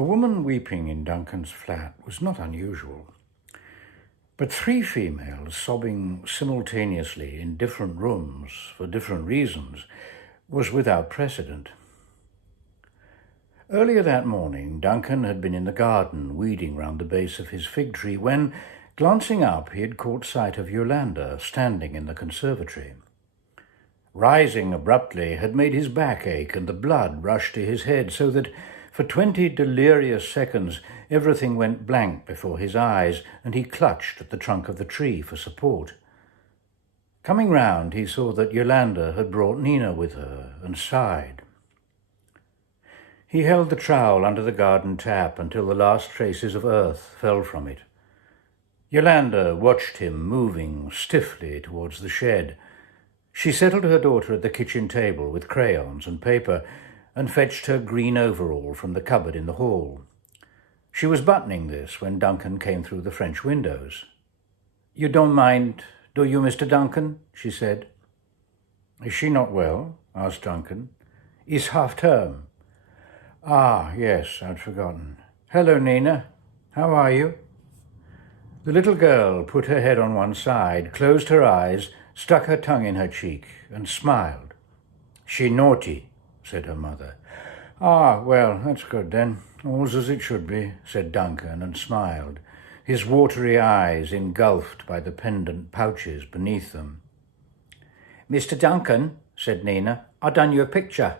A woman weeping in Duncan's flat was not unusual, but three females sobbing simultaneously in different rooms for different reasons was without precedent. Earlier that morning, Duncan had been in the garden weeding round the base of his fig tree when, glancing up, he had caught sight of Yolanda standing in the conservatory. Rising abruptly had made his back ache and the blood rush to his head, so that for 20 delirious seconds everything went blank before his eyes, and he clutched at the trunk of the tree for support. Coming round, he saw that Yolanda had brought Nina with her, and sighed. He held the trowel under the garden tap until the last traces of earth fell from it. Yolanda watched him moving stiffly towards the shed. She settled her daughter at the kitchen table with crayons and paper, and fetched her green overall from the cupboard in the hall. She was buttoning this when Duncan came through the French windows. "You don't mind, do you, Mr. Duncan?" she said. "Is she not well?" asked Duncan. "It's half-term." "Ah, yes, I'd forgotten. Hello, Nina. How are you?" The little girl put her head on one side, closed her eyes, stuck her tongue in her cheek, and smiled. "She naughty," said her mother. "Ah, well, that's good then. All's as it should be," said Duncan, and smiled, his watery eyes engulfed by the pendant pouches beneath them. "Mr. Duncan," said Nina, "I done you a picture."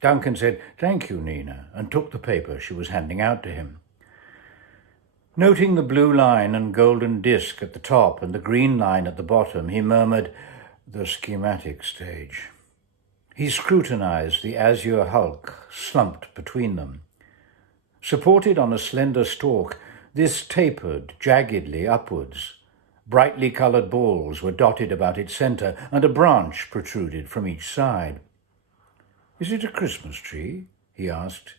Duncan said, "Thank you, Nina," and took the paper she was handing out to him. Noting the blue line and golden disc at the top and the green line at the bottom, he murmured, "The schematic stage." He scrutinized the azure hulk slumped between them. Supported on a slender stalk, this tapered jaggedly upwards. Brightly coloured balls were dotted about its centre, and a branch protruded from each side. "Is it a Christmas tree?" he asked.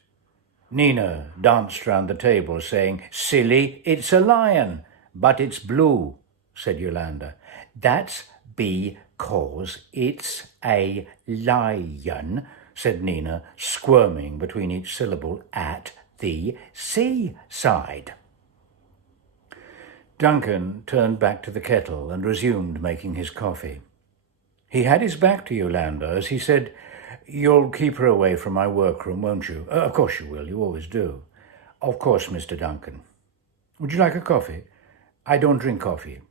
Nina danced round the table, saying, "Silly, it's a lion." "But it's blue," said Yolanda. "That's because it's a lion," said Nina, squirming between each syllable, "at the seaside." Duncan turned back to the kettle and resumed making his coffee. He had his back to Yolanda as he said, "You'll keep her away from my workroom, won't you?" "Of course you will, you always do." "Of course, Mr. Duncan." "Would you like a coffee?" "I don't drink coffee."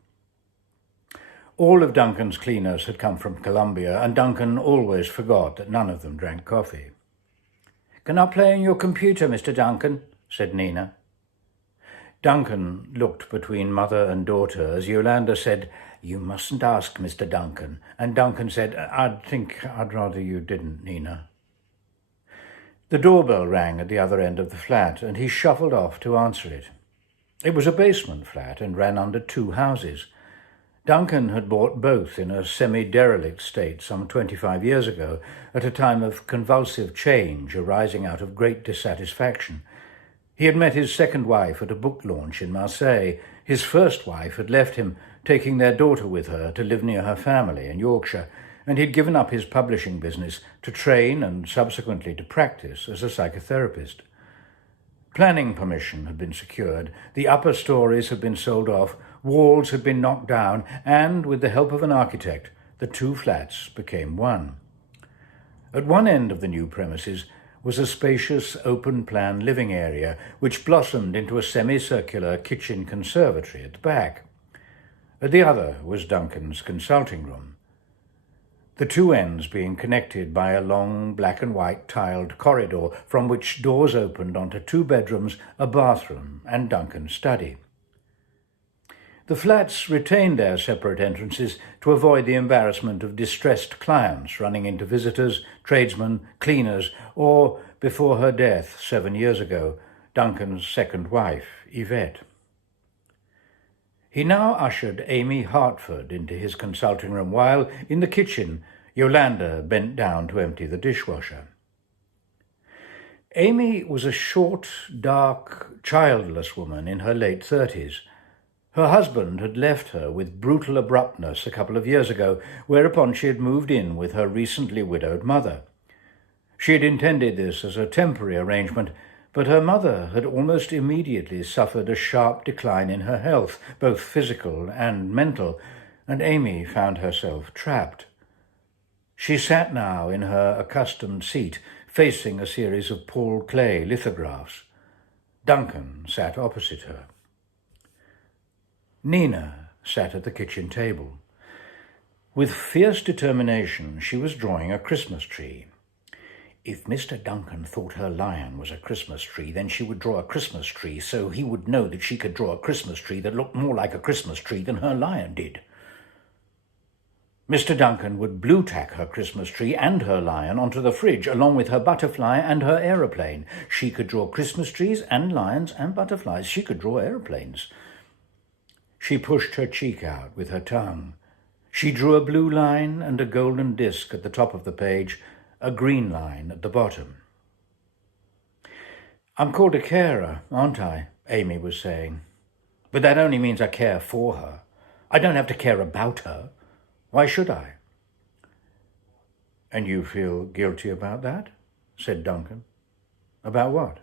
All of Duncan's cleaners had come from Colombia, and Duncan always forgot that none of them drank coffee. "Can I play on your computer, Mr. Duncan?" said Nina. Duncan looked between mother and daughter as Yolanda said, "You mustn't ask, Mr. Duncan." And Duncan said, "I think I'd rather you didn't, Nina." The doorbell rang at the other end of the flat, and he shuffled off to answer it. It was a basement flat and ran under two houses. Duncan had bought both in a semi-derelict state some 25 years ago, at a time of convulsive change arising out of great dissatisfaction. He had met his second wife at a book launch in Marseille. His first wife had left him, taking their daughter with her to live near her family in Yorkshire, and he'd given up his publishing business to train and subsequently to practice as a psychotherapist. Planning permission had been secured, the upper stories had been sold off, walls had been knocked down, and, with the help of an architect, the two flats became one. At one end of the new premises was a spacious, open-plan living area, which blossomed into a semicircular kitchen conservatory at the back. At the other was Duncan's consulting room, the two ends being connected by a long black-and-white tiled corridor from which doors opened onto two bedrooms, a bathroom, and Duncan's study. The flats retained their separate entrances to avoid the embarrassment of distressed clients running into visitors, tradesmen, cleaners, or, before her death 7 years ago, Duncan's second wife, Yvette. He now ushered Amy Hartford into his consulting room while, in the kitchen, Yolanda bent down to empty the dishwasher. Amy was a short, dark, childless woman in her late 30s. Her husband had left her with brutal abruptness a couple of years ago, whereupon she had moved in with her recently widowed mother. She had intended this as a temporary arrangement, but her mother had almost immediately suffered a sharp decline in her health, both physical and mental, and Amy found herself trapped. She sat now in her accustomed seat, facing a series of Paul Klee lithographs. Duncan sat opposite her. Nina sat at the kitchen table. With fierce determination, she was drawing a Christmas tree. If Mr. Duncan thought her lion was a Christmas tree, then she would draw a Christmas tree so he would know that she could draw a Christmas tree that looked more like a Christmas tree than her lion did. Mr. Duncan would blue-tack her Christmas tree and her lion onto the fridge, along with her butterfly and her aeroplane. She could draw Christmas trees and lions and butterflies. She could draw aeroplanes. She pushed her cheek out with her tongue. She drew a blue line and a golden disc at the top of the page, a green line at the bottom. "I'm called a carer, aren't I?" Amy was saying. "But that only means I care for her. I don't have to care about her. Why should I?" "And you feel guilty about that?" said Duncan. "About what?"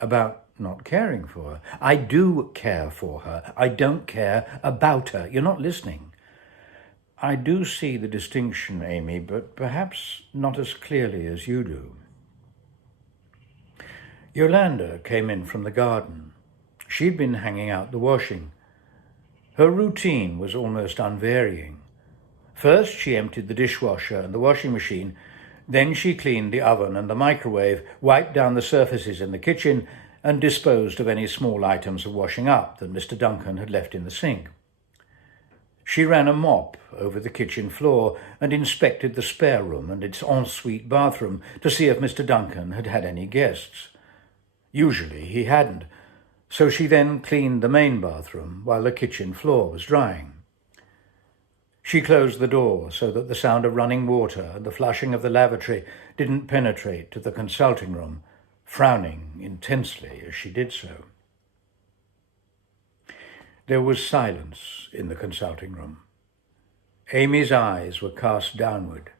"About not caring for her." "I do care for her. I don't care about her. You're not listening." "I do see the distinction, Amy, but perhaps not as clearly as you do." Yolanda came in from the garden. She'd been hanging out the washing. Her routine was almost unvarying. First, she emptied the dishwasher and the washing machine. Then she cleaned the oven and the microwave, wiped down the surfaces in the kitchen, and disposed of any small items of washing up that Mr. Duncan had left in the sink. She ran a mop over the kitchen floor and inspected the spare room and its ensuite bathroom to see if Mr. Duncan had had any guests. Usually he hadn't, so she then cleaned the main bathroom while the kitchen floor was drying. She closed the door so that the sound of running water and the flushing of the lavatory didn't penetrate to the consulting room, frowning intensely as she did so. There was silence in the consulting room. Amy's eyes were cast downward.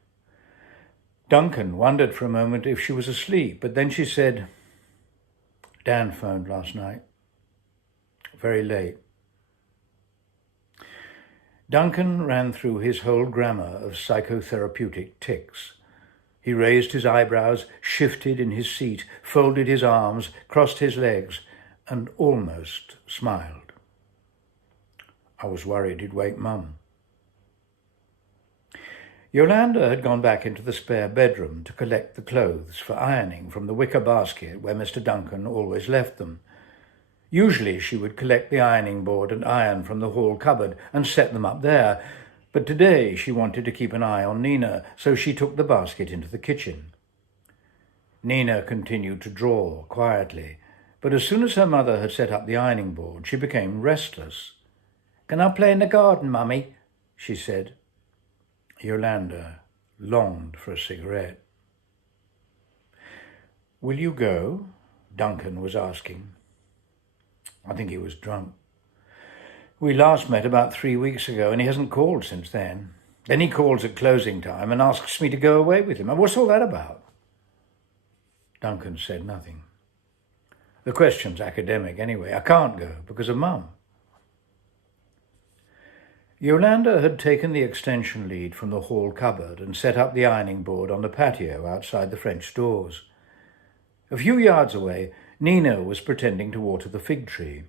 Duncan wondered for a moment if she was asleep, but then she said, "Dan phoned last night. Very late." Duncan ran through his whole grammar of psychotherapeutic tics. He raised his eyebrows, shifted in his seat, folded his arms, crossed his legs, and almost smiled. "I was worried he'd wake Mum." Yolanda had gone back into the spare bedroom to collect the clothes for ironing from the wicker basket where Mr. Duncan always left them. Usually she would collect the ironing board and iron from the hall cupboard and set them up there, but today she wanted to keep an eye on Nina, so she took the basket into the kitchen. Nina continued to draw quietly, but as soon as her mother had set up the ironing board, she became restless. "Can I play in the garden, Mummy?" she said. Yolanda longed for a cigarette. "Will you go?" Duncan was asking. I think he was drunk. "We last met about 3 weeks ago, and he hasn't called since then. Then he calls at closing time and asks me to go away with him. What's all that about?" Duncan said nothing. "The question's academic anyway. I can't go because of Mum." Yolanda had taken the extension lead from the hall cupboard and set up the ironing board on the patio outside the French doors. A few yards away, Nina was pretending to water the fig tree.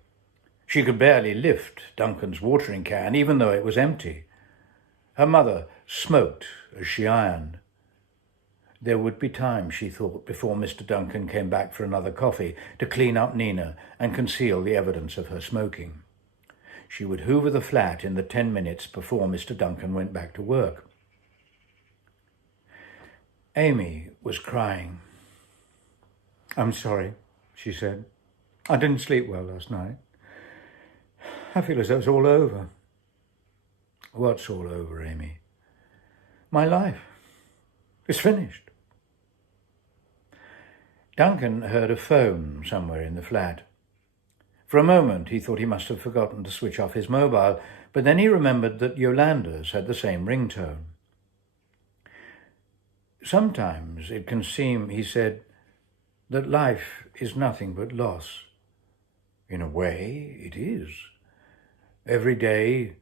She could barely lift Duncan's watering can, even though it was empty. Her mother smoked as she ironed. There would be time, she thought, before Mr. Duncan came back for another coffee to clean up Nina and conceal the evidence of her smoking. She would hoover the flat in the 10 minutes before Mr. Duncan went back to work. Amy was crying. "I'm sorry," she said. "I didn't sleep well last night. I feel as though it's all over." "What's all over, Amy?" "My life. It's finished." Duncan heard a phone somewhere in the flat. For a moment he thought he must have forgotten to switch off his mobile, but then he remembered that Yolanda's had the same ringtone. "Sometimes it can seem," he said, that life is nothing but loss. In a way, it is. Every day,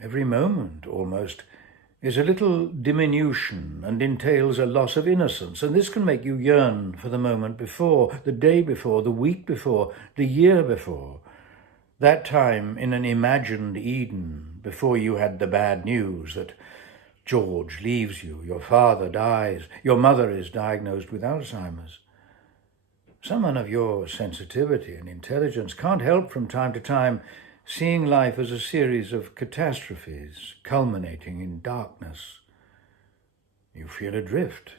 every moment almost, is a little diminution and entails a loss of innocence, and this can make you yearn for the moment before, the day before, the week before, the year before, that time in an imagined Eden before you had the bad news that George leaves you, your father dies, your mother is diagnosed with Alzheimer's. Someone of your sensitivity and intelligence can't help from time to time seeing life as a series of catastrophes culminating in darkness. You feel adrift,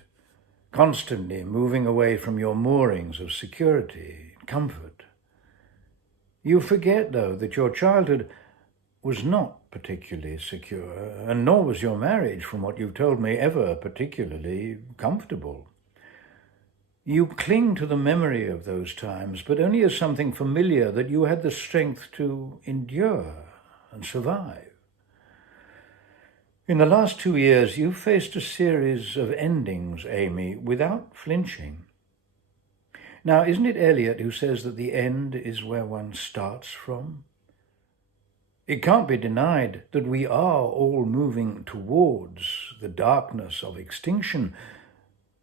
constantly moving away from your moorings of security and comfort. You forget, though, that your childhood was not particularly secure, and nor was your marriage, from what you've told me, ever particularly comfortable. You cling to the memory of those times, but only as something familiar that you had the strength to endure and survive. In the last 2 years, you've faced a series of endings, Amy, without flinching. Now, isn't it Eliot who says that the end is where one starts from? It can't be denied that we are all moving towards the darkness of extinction,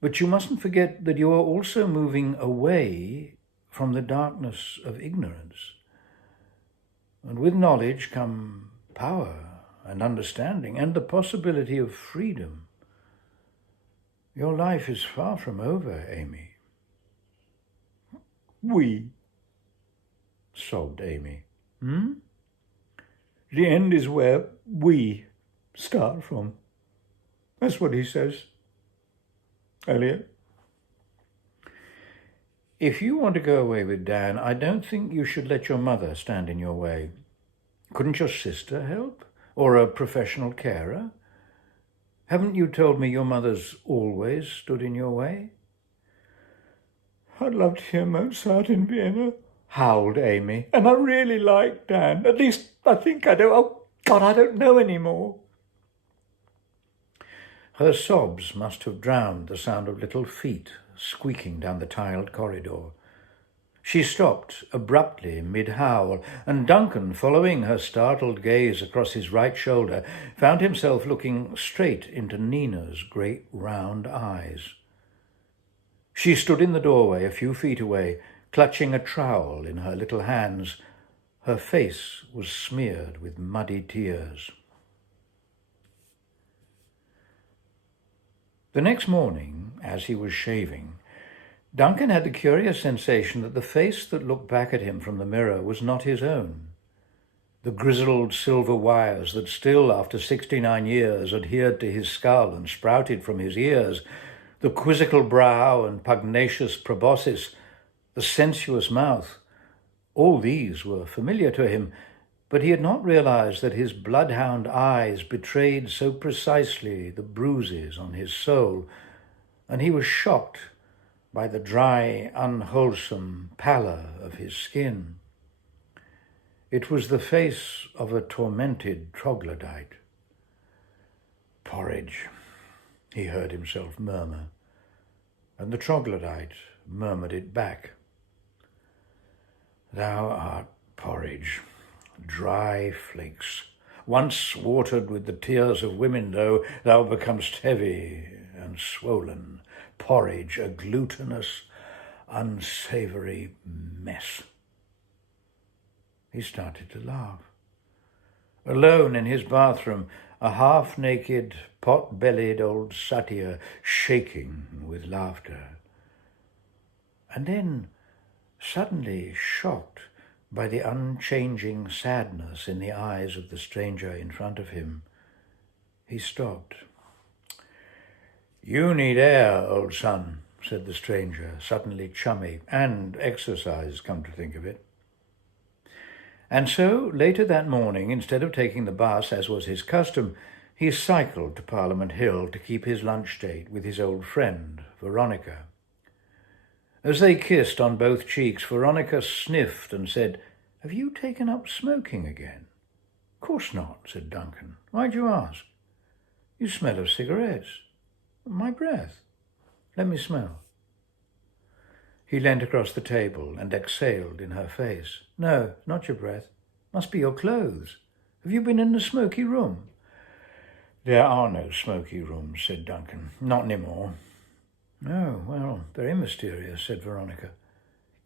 but you mustn't forget that you are also moving away from the darkness of ignorance. And with knowledge come power and understanding and the possibility of freedom. Your life is far from over, Amy. We, sobbed Amy. The end is where we start from. That's what he says. Eliot? If you want to go away with Dan, I don't think you should let your mother stand in your way. Couldn't your sister help? Or a professional carer? Haven't you told me your mother's always stood in your way? I'd love to hear Mozart in Vienna, howled Amy. And I really like Dan. At least I think I do. Oh, God, I don't know anymore. Her sobs must have drowned the sound of little feet squeaking down the tiled corridor. She stopped abruptly mid-howl, and Duncan, following her startled gaze across his right shoulder, found himself looking straight into Nina's great round eyes. She stood in the doorway a few feet away, clutching a trowel in her little hands. Her face was smeared with muddy tears. The next morning, as he was shaving, Duncan had the curious sensation that the face that looked back at him from the mirror was not his own. The grizzled silver wires that still, after 69 years, adhered to his skull and sprouted from his ears, the quizzical brow and pugnacious proboscis, the sensuous mouth, all these were familiar to him, but he had not realized that his bloodhound eyes betrayed so precisely the bruises on his soul, and he was shocked by the dry, unwholesome pallor of his skin. It was the face of a tormented troglodyte. "Porridge," he heard himself murmur, and the troglodyte murmured it back. "Thou art porridge, dry flakes. Once watered with the tears of women, though, thou becomest heavy and swollen. Porridge, a glutinous, unsavory mess." He started to laugh. Alone in his bathroom, a half-naked, pot-bellied old satyr shaking with laughter. And then, suddenly shocked by the unchanging sadness in the eyes of the stranger in front of him, he stopped. "You need air, old son," said the stranger, suddenly chummy, and exercise, come to think of it. And so, later that morning, instead of taking the bus, as was his custom, he cycled to Parliament Hill to keep his lunch date with his old friend, Veronica. As they kissed on both cheeks, Veronica sniffed and said, "Have you taken up smoking again?" "Course not," said Duncan. "Why'd you ask?" "You smell of cigarettes." "My breath. Let me smell." He leant across the table and exhaled in her face. No, not your breath. Must be your clothes. Have you been in the smoky room? There are no smoky rooms, said Duncan. Not anymore. Oh, well, very mysterious, said Veronica.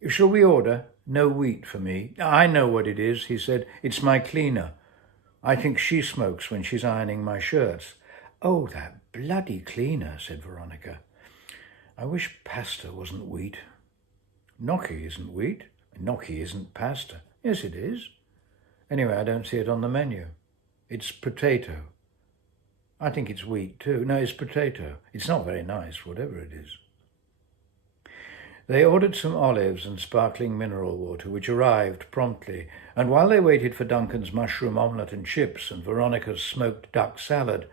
Shall we order? No wheat for me. I know what it is, he said. It's my cleaner. I think she smokes when she's ironing my shirts. Oh, that bloody cleaner, said Veronica. I wish pasta wasn't wheat. Gnocchi isn't wheat. Gnocchi isn't pasta. Yes, it is. Anyway, I don't see it on the menu. It's potato. I think it's wheat too. No, it's potato. It's not very nice, whatever it is. They ordered some olives and sparkling mineral water, which arrived promptly, and while they waited for Duncan's mushroom omelette and chips and Veronica's smoked duck salad,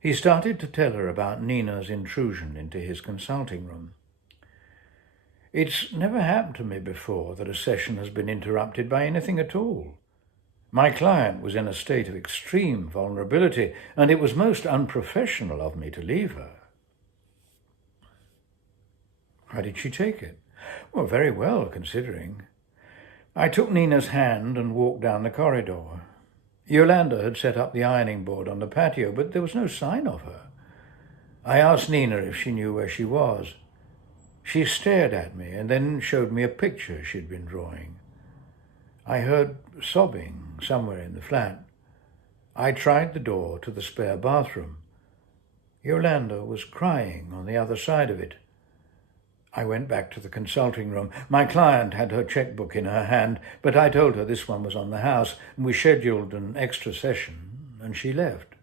he started to tell her about Nina's intrusion into his consulting room. It's never happened to me before that a session has been interrupted by anything at all. My client was in a state of extreme vulnerability, and it was most unprofessional of me to leave her. How did she take it? Well, very well, considering. I took Nina's hand and walked down the corridor. Yolanda had set up the ironing board on the patio, but there was no sign of her. I asked Nina if she knew where she was. She stared at me and then showed me a picture she'd been drawing. I heard sobbing somewhere in the flat. I tried the door to the spare bathroom. Yolanda was crying on the other side of it. I went back to the consulting room. My client had her checkbook in her hand, but I told her this one was on the house, and we scheduled an extra session, and she left.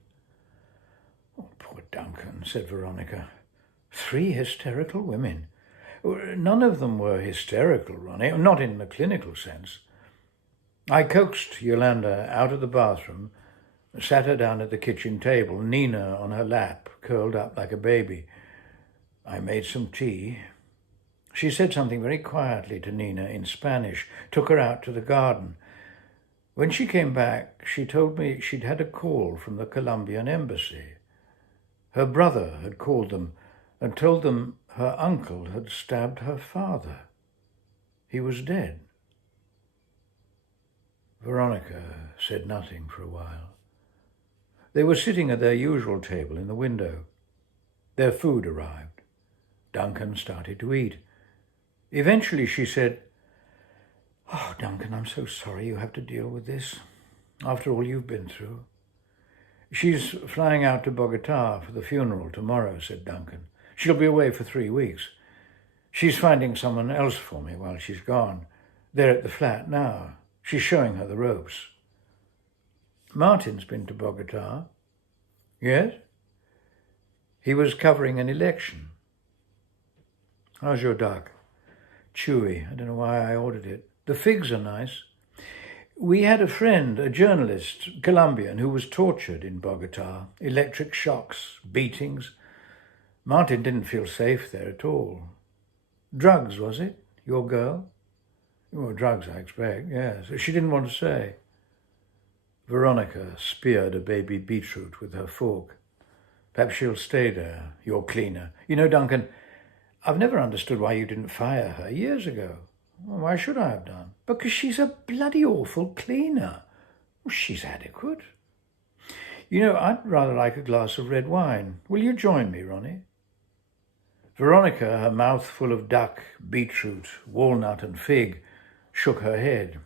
Oh, poor Duncan, said Veronica. 3 hysterical women. None of them were hysterical, Ronnie, not in the clinical sense. I coaxed Yolanda out of the bathroom, sat her down at the kitchen table, Nina on her lap, curled up like a baby. I made some tea. She said something very quietly to Nina in Spanish, took her out to the garden. When she came back, she told me she'd had a call from the Colombian embassy. Her brother had called them and told them her uncle had stabbed her father. He was dead. Veronica said nothing for a while. They were sitting at their usual table in the window. Their food arrived. Duncan started to eat. Eventually she said, "Oh, Duncan, I'm so sorry you have to deal with this, after all you've been through." "She's flying out to Bogotá for the funeral tomorrow," said Duncan. "She'll be away for 3 weeks. She's finding someone else for me while she's gone. They're at the flat now. She's showing her the ropes." "Martin's been to Bogotá." "Yes?" "He was covering an election." "How's your duck?" "Chewy. I don't know why I ordered it. The figs are nice. We had a friend, a journalist, Colombian, who was tortured in Bogotá. Electric shocks, beatings. Martin didn't feel safe there at all. Drugs, was it? Your girl?" "Well, drugs, I expect, yes. She didn't want to say." Veronica speared a baby beetroot with her fork. "Perhaps she'll stay there, your cleaner. You know, Duncan, I've never understood why you didn't fire her years ago." "Well, why should I have done?" "Because she's a bloody awful cleaner." "Well, she's adequate." "You know, I'd rather like a glass of red wine. Will you join me, Ronnie?" Veronica, her mouth full of duck, beetroot, walnut and fig, shook her head.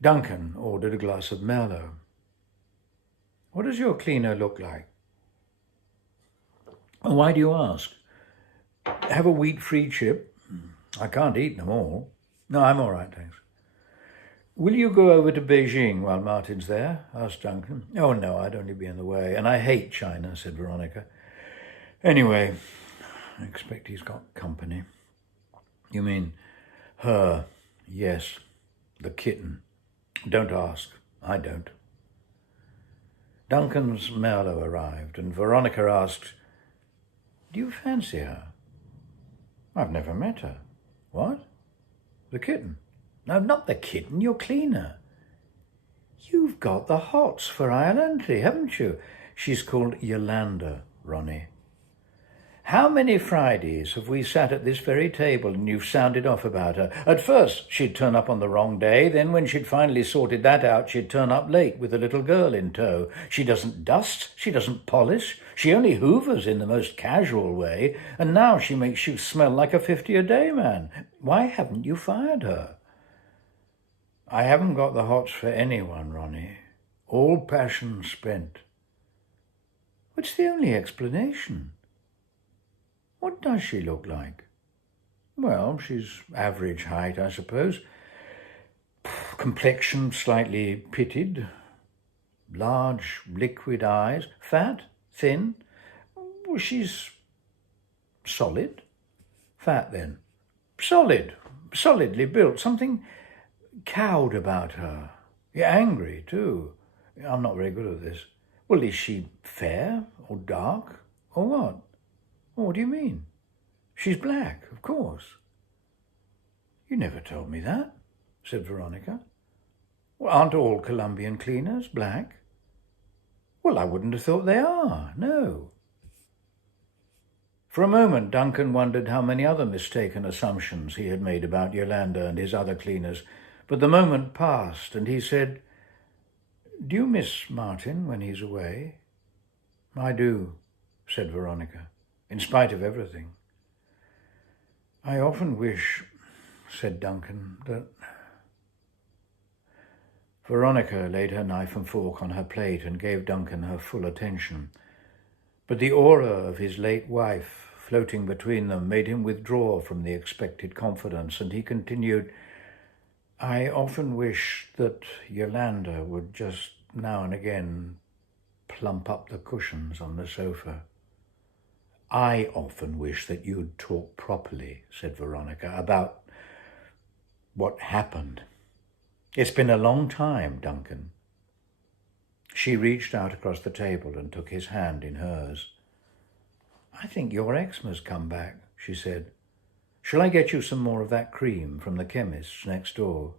Duncan ordered a glass of Merlot. "What does your cleaner look like?" "Why do you ask?" "Have a wheat-free chip? I can't eat them all." "No, I'm all right, thanks." "Will you go over to Beijing while Martin's there?" asked Duncan. "Oh, no, I'd only be in the way, and I hate China," said Veronica. "Anyway, I expect he's got company." "You mean her?" "Yes, the kitten." "Don't ask. I don't." Duncan's Merlot arrived, and Veronica asked, "Do you fancy her?" "I've never met her." "What?" "The kitten." "No, not the kitten, your cleaner." "You've got the hots for Iolanthe, haven't you?" "She's called Yolanda, Ronnie." How many Fridays have we sat at this very table and you've sounded off about her? At first she'd turn up on the wrong day, then when she'd finally sorted that out, she'd turn up late with a little girl in tow. She doesn't dust, she doesn't polish, she only hoovers in the most casual way, and now she makes you smell like a 50-a-day man. Why haven't you fired her? I haven't got the hots for anyone, Ronnie. All passion spent. What's the only explanation? What does she look like? Well, she's average height, I suppose. Complexion slightly pitted. Large, liquid eyes. Fat? Thin? Well, she's solid. Fat, then. Solid. Solidly built. Something cowed about her. You're angry, too. I'm not very good at this. Well, is she fair or dark or what? What do you mean? She's black, of course. You never told me that, said Veronica. Well, aren't all Colombian cleaners black? Well, I wouldn't have thought they are, no. For a moment, Duncan wondered how many other mistaken assumptions he had made about Yolanda and his other cleaners, but the moment passed, and he said, Do you miss Martin when he's away? I do, said Veronica. In spite of everything. I often wish, said Duncan, that... Veronica laid her knife and fork on her plate and gave Duncan her full attention. But the aura of his late wife floating between them made him withdraw from the expected confidence, and he continued, I often wish that Yolanda would just now and again plump up the cushions on the sofa. I often wish that you'd talk properly, said Veronica, about what happened. It's been a long time, Duncan. She reached out across the table and took his hand in hers. I think your eczema's come back, she said. Shall I get you some more of that cream from the chemist's next door?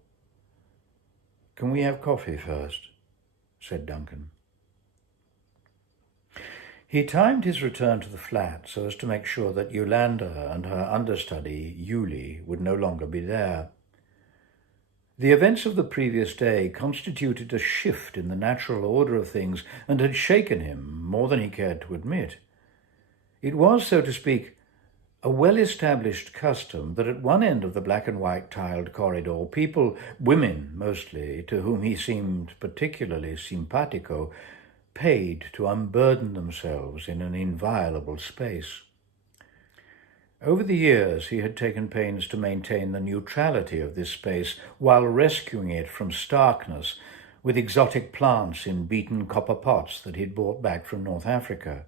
Can we have coffee first? Said Duncan. He timed his return to the flat so as to make sure that Yolanda and her understudy, Yuli, would no longer be there. The events of the previous day constituted a shift in the natural order of things and had shaken him more than he cared to admit. It was, so to speak, a well-established custom that at one end of the black and white tiled corridor, people, women mostly, to whom he seemed particularly simpatico, paid to unburden themselves in an inviolable space. Over the years he had taken pains to maintain the neutrality of this space while rescuing it from starkness with exotic plants in beaten copper pots that he'd brought back from North Africa.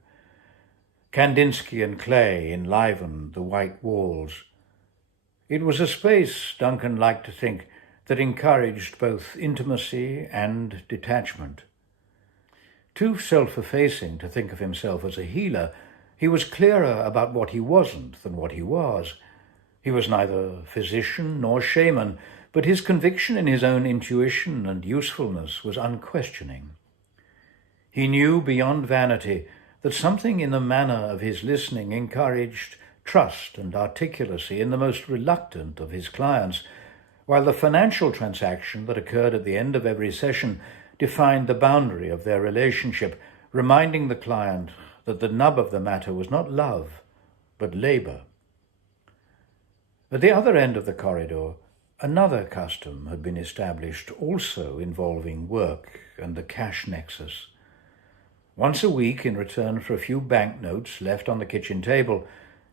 Kandinsky and clay enlivened the white walls. It was a space, Duncan liked to think, that encouraged both intimacy and detachment. Too self-effacing to think of himself as a healer, he was clearer about what he wasn't than what he was. He was neither physician nor shaman, but his conviction in his own intuition and usefulness was unquestioning. He knew beyond vanity that something in the manner of his listening encouraged trust and articulacy in the most reluctant of his clients, while the financial transaction that occurred at the end of every session defined the boundary of their relationship, reminding the client that the nub of the matter was not love, but labour. At the other end of the corridor, another custom had been established, also involving work and the cash nexus. Once a week, in return for a few banknotes left on the kitchen table,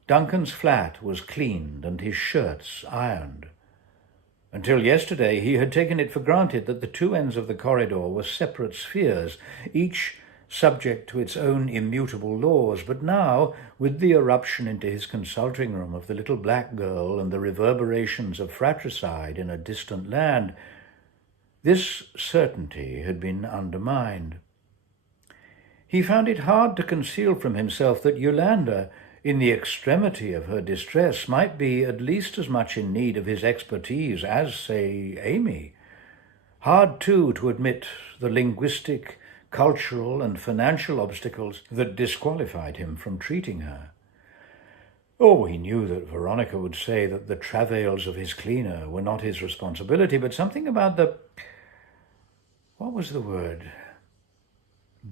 Duncan's flat was cleaned and his shirts ironed. Until yesterday, he had taken it for granted that the two ends of the corridor were separate spheres, each subject to its own immutable laws, but now, with the eruption into his consulting room of the little black girl and the reverberations of fratricide in a distant land, this certainty had been undermined. He found it hard to conceal from himself that Yolanda, in the extremity of her distress, might be at least as much in need of his expertise as, say, Amy. Hard, too, to admit the linguistic, cultural and financial obstacles that disqualified him from treating her. Oh, he knew that Veronica would say that the travails of his cleaner were not his responsibility, but something about what was the word?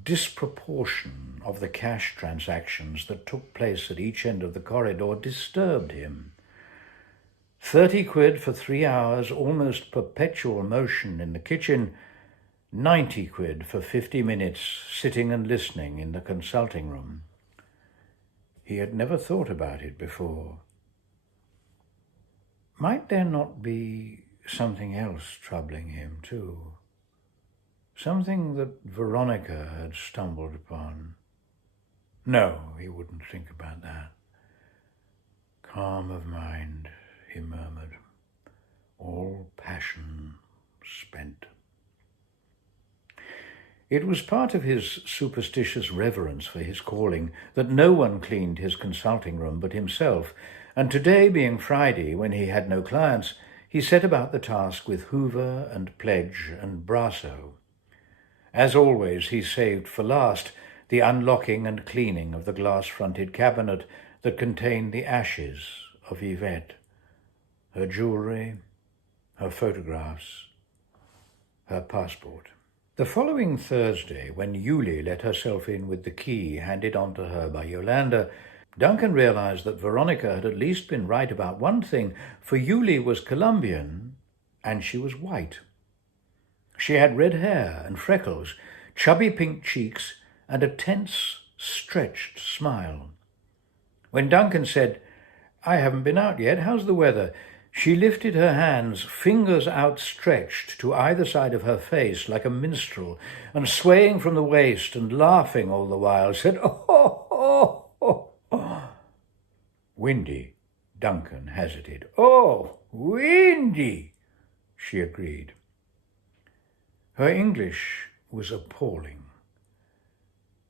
Disproportion of the cash transactions that took place at each end of the corridor disturbed him. 30 quid for 3 hours, almost perpetual motion in the kitchen, 90 quid for 50 minutes sitting and listening in the consulting room. He had never thought about it before. Might there not be something else troubling him too? Something that Veronica had stumbled upon? No, he wouldn't think about that. Calm of mind, he murmured, all passion spent. It was part of his superstitious reverence for his calling that no one cleaned his consulting room but himself, and today, being Friday, when he had no clients, he set about the task with Hoover and Pledge and Brasso. As always, he saved for last the unlocking and cleaning of the glass-fronted cabinet that contained the ashes of Yvette, her jewellery, her photographs, her passport. The following Thursday, when Yulie let herself in with the key handed on to her by Yolanda, Duncan realized that Veronica had at least been right about one thing, for Yulie was Colombian and she was white. She had red hair and freckles, chubby pink cheeks, and a tense, stretched smile. When Duncan said, "I haven't been out yet, how's the weather?" she lifted her hands, fingers outstretched to either side of her face like a minstrel, and swaying from the waist and laughing all the while, said, "Oh, oh, oh, oh." Windy, Duncan hazarded. "Oh, windy," she agreed. Her English was appalling.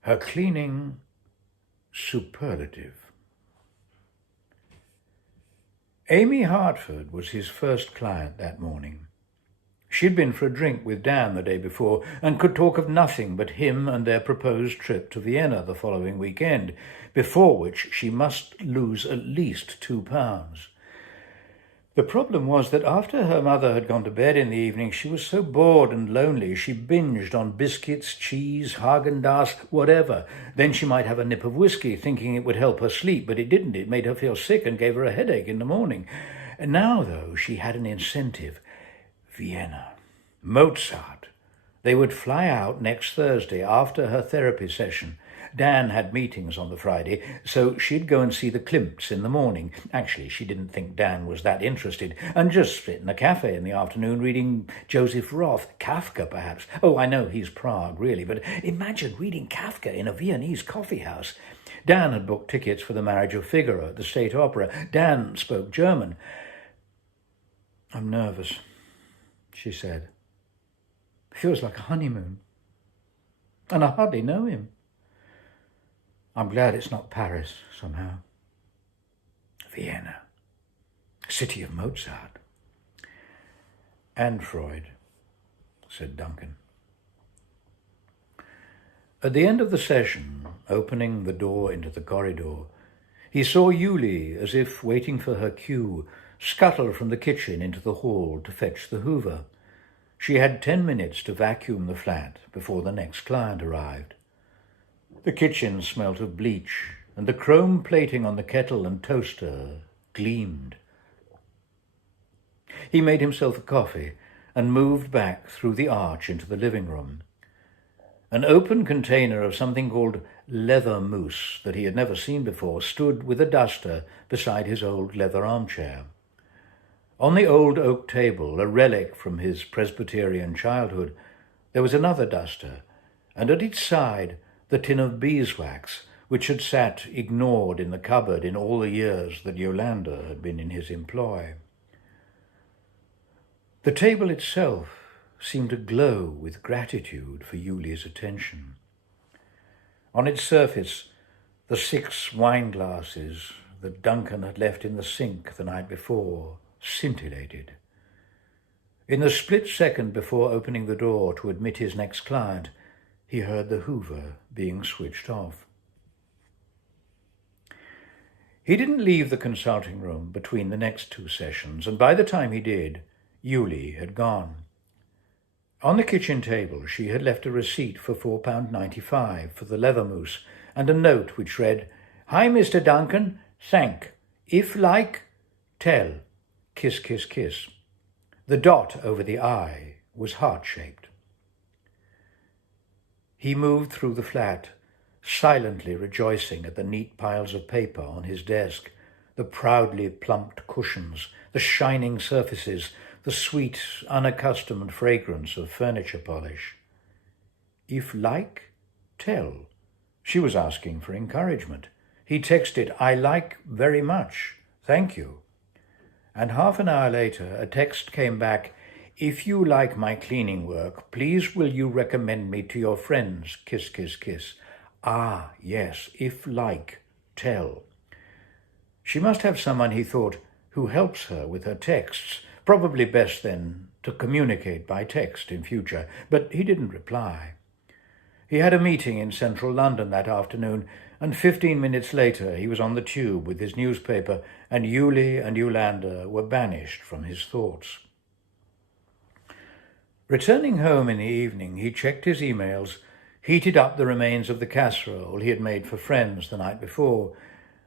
Her cleaning, superlative. Amy Hartford was his first client that morning. She'd been for a drink with Dan the day before and could talk of nothing but him and their proposed trip to Vienna the following weekend, before which she must lose at least 2 pounds. The problem was that after her mother had gone to bed in the evening, she was so bored and lonely she binged on biscuits, cheese, Haagen-Dazs, whatever. Then she might have a nip of whiskey, thinking it would help her sleep, but it didn't. It made her feel sick and gave her a headache in the morning. And now, though, she had an incentive. Vienna. Mozart. They would fly out next Thursday after her therapy session. Dan had meetings on the Friday, so she'd go and see the Klimts in the morning. Actually, she didn't think Dan was that interested, and just sit in a cafe in the afternoon reading Joseph Roth, Kafka perhaps. Oh, I know he's Prague, really, but imagine reading Kafka in a Viennese coffee house. Dan had booked tickets for the Marriage of Figaro at the State Opera. Dan spoke German. "I'm nervous," she said. "Feels like a honeymoon. And I hardly know him. I'm glad it's not Paris, somehow. Vienna, city of Mozart." "And Freud," said Duncan. At the end of the session, opening the door into the corridor, he saw Yulie, as if waiting for her cue, scuttle from the kitchen into the hall to fetch the Hoover. She had 10 minutes to vacuum the flat before the next client arrived. The kitchen smelt of bleach, and the chrome plating on the kettle and toaster gleamed. He made himself a coffee and moved back through the arch into the living room. An open container of something called leather mousse that he had never seen before stood with a duster beside his old leather armchair. On the old oak table, a relic from his Presbyterian childhood, there was another duster, and at its side the tin of beeswax, which had sat ignored in the cupboard in all the years that Yolanda had been in his employ. The table itself seemed to glow with gratitude for Yulie's attention. On its surface, the 6 wine glasses that Duncan had left in the sink the night before scintillated. In the split second before opening the door to admit his next client, he heard the Hoover being switched off. He didn't leave the consulting room between the next two sessions, and by the time he did, Yulie had gone. On the kitchen table she had left a receipt for £4.95 for the leather mousse and a note which read, "Hi, Mr. Duncan, thank. If like, tell. Kiss, kiss, kiss." The dot over the I was heart-shaped. He moved through the flat, silently rejoicing at the neat piles of paper on his desk, the proudly plumped cushions, the shining surfaces, the sweet, unaccustomed fragrance of furniture polish. If like, tell. She was asking for encouragement. He texted, "I like very much, thank you." And half an hour later, a text came back, "If you like my cleaning work, please will you recommend me to your friends, kiss, kiss, kiss. Ah, yes, if like, tell." She must have someone, he thought, who helps her with her texts. Probably best, then, to communicate by text in future. But he didn't reply. He had a meeting in central London that afternoon, and 15 minutes later he was on the tube with his newspaper, and Yulie and Yolanda were banished from his thoughts. Returning home in the evening, he checked his emails, heated up the remains of the casserole he had made for friends the night before,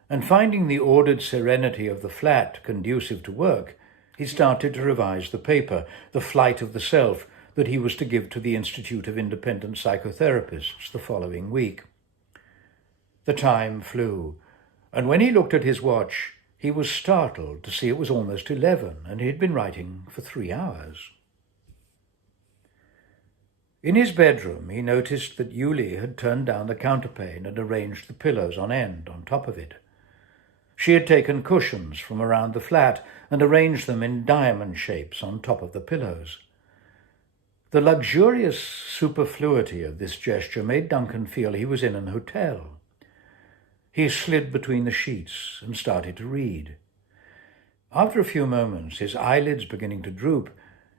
and finding the ordered serenity of the flat conducive to work, he started to revise the paper, The Flight of the Self, that he was to give to the Institute of Independent Psychotherapists the following week. The time flew, and when he looked at his watch, he was startled to see it was almost 11, and he had been writing for 3 hours. In his bedroom, he noticed that Yulie had turned down the counterpane and arranged the pillows on end on top of it. She had taken cushions from around the flat and arranged them in diamond shapes on top of the pillows. The luxurious superfluity of this gesture made Duncan feel he was in an hotel. He slid between the sheets and started to read. After a few moments, his eyelids beginning to droop,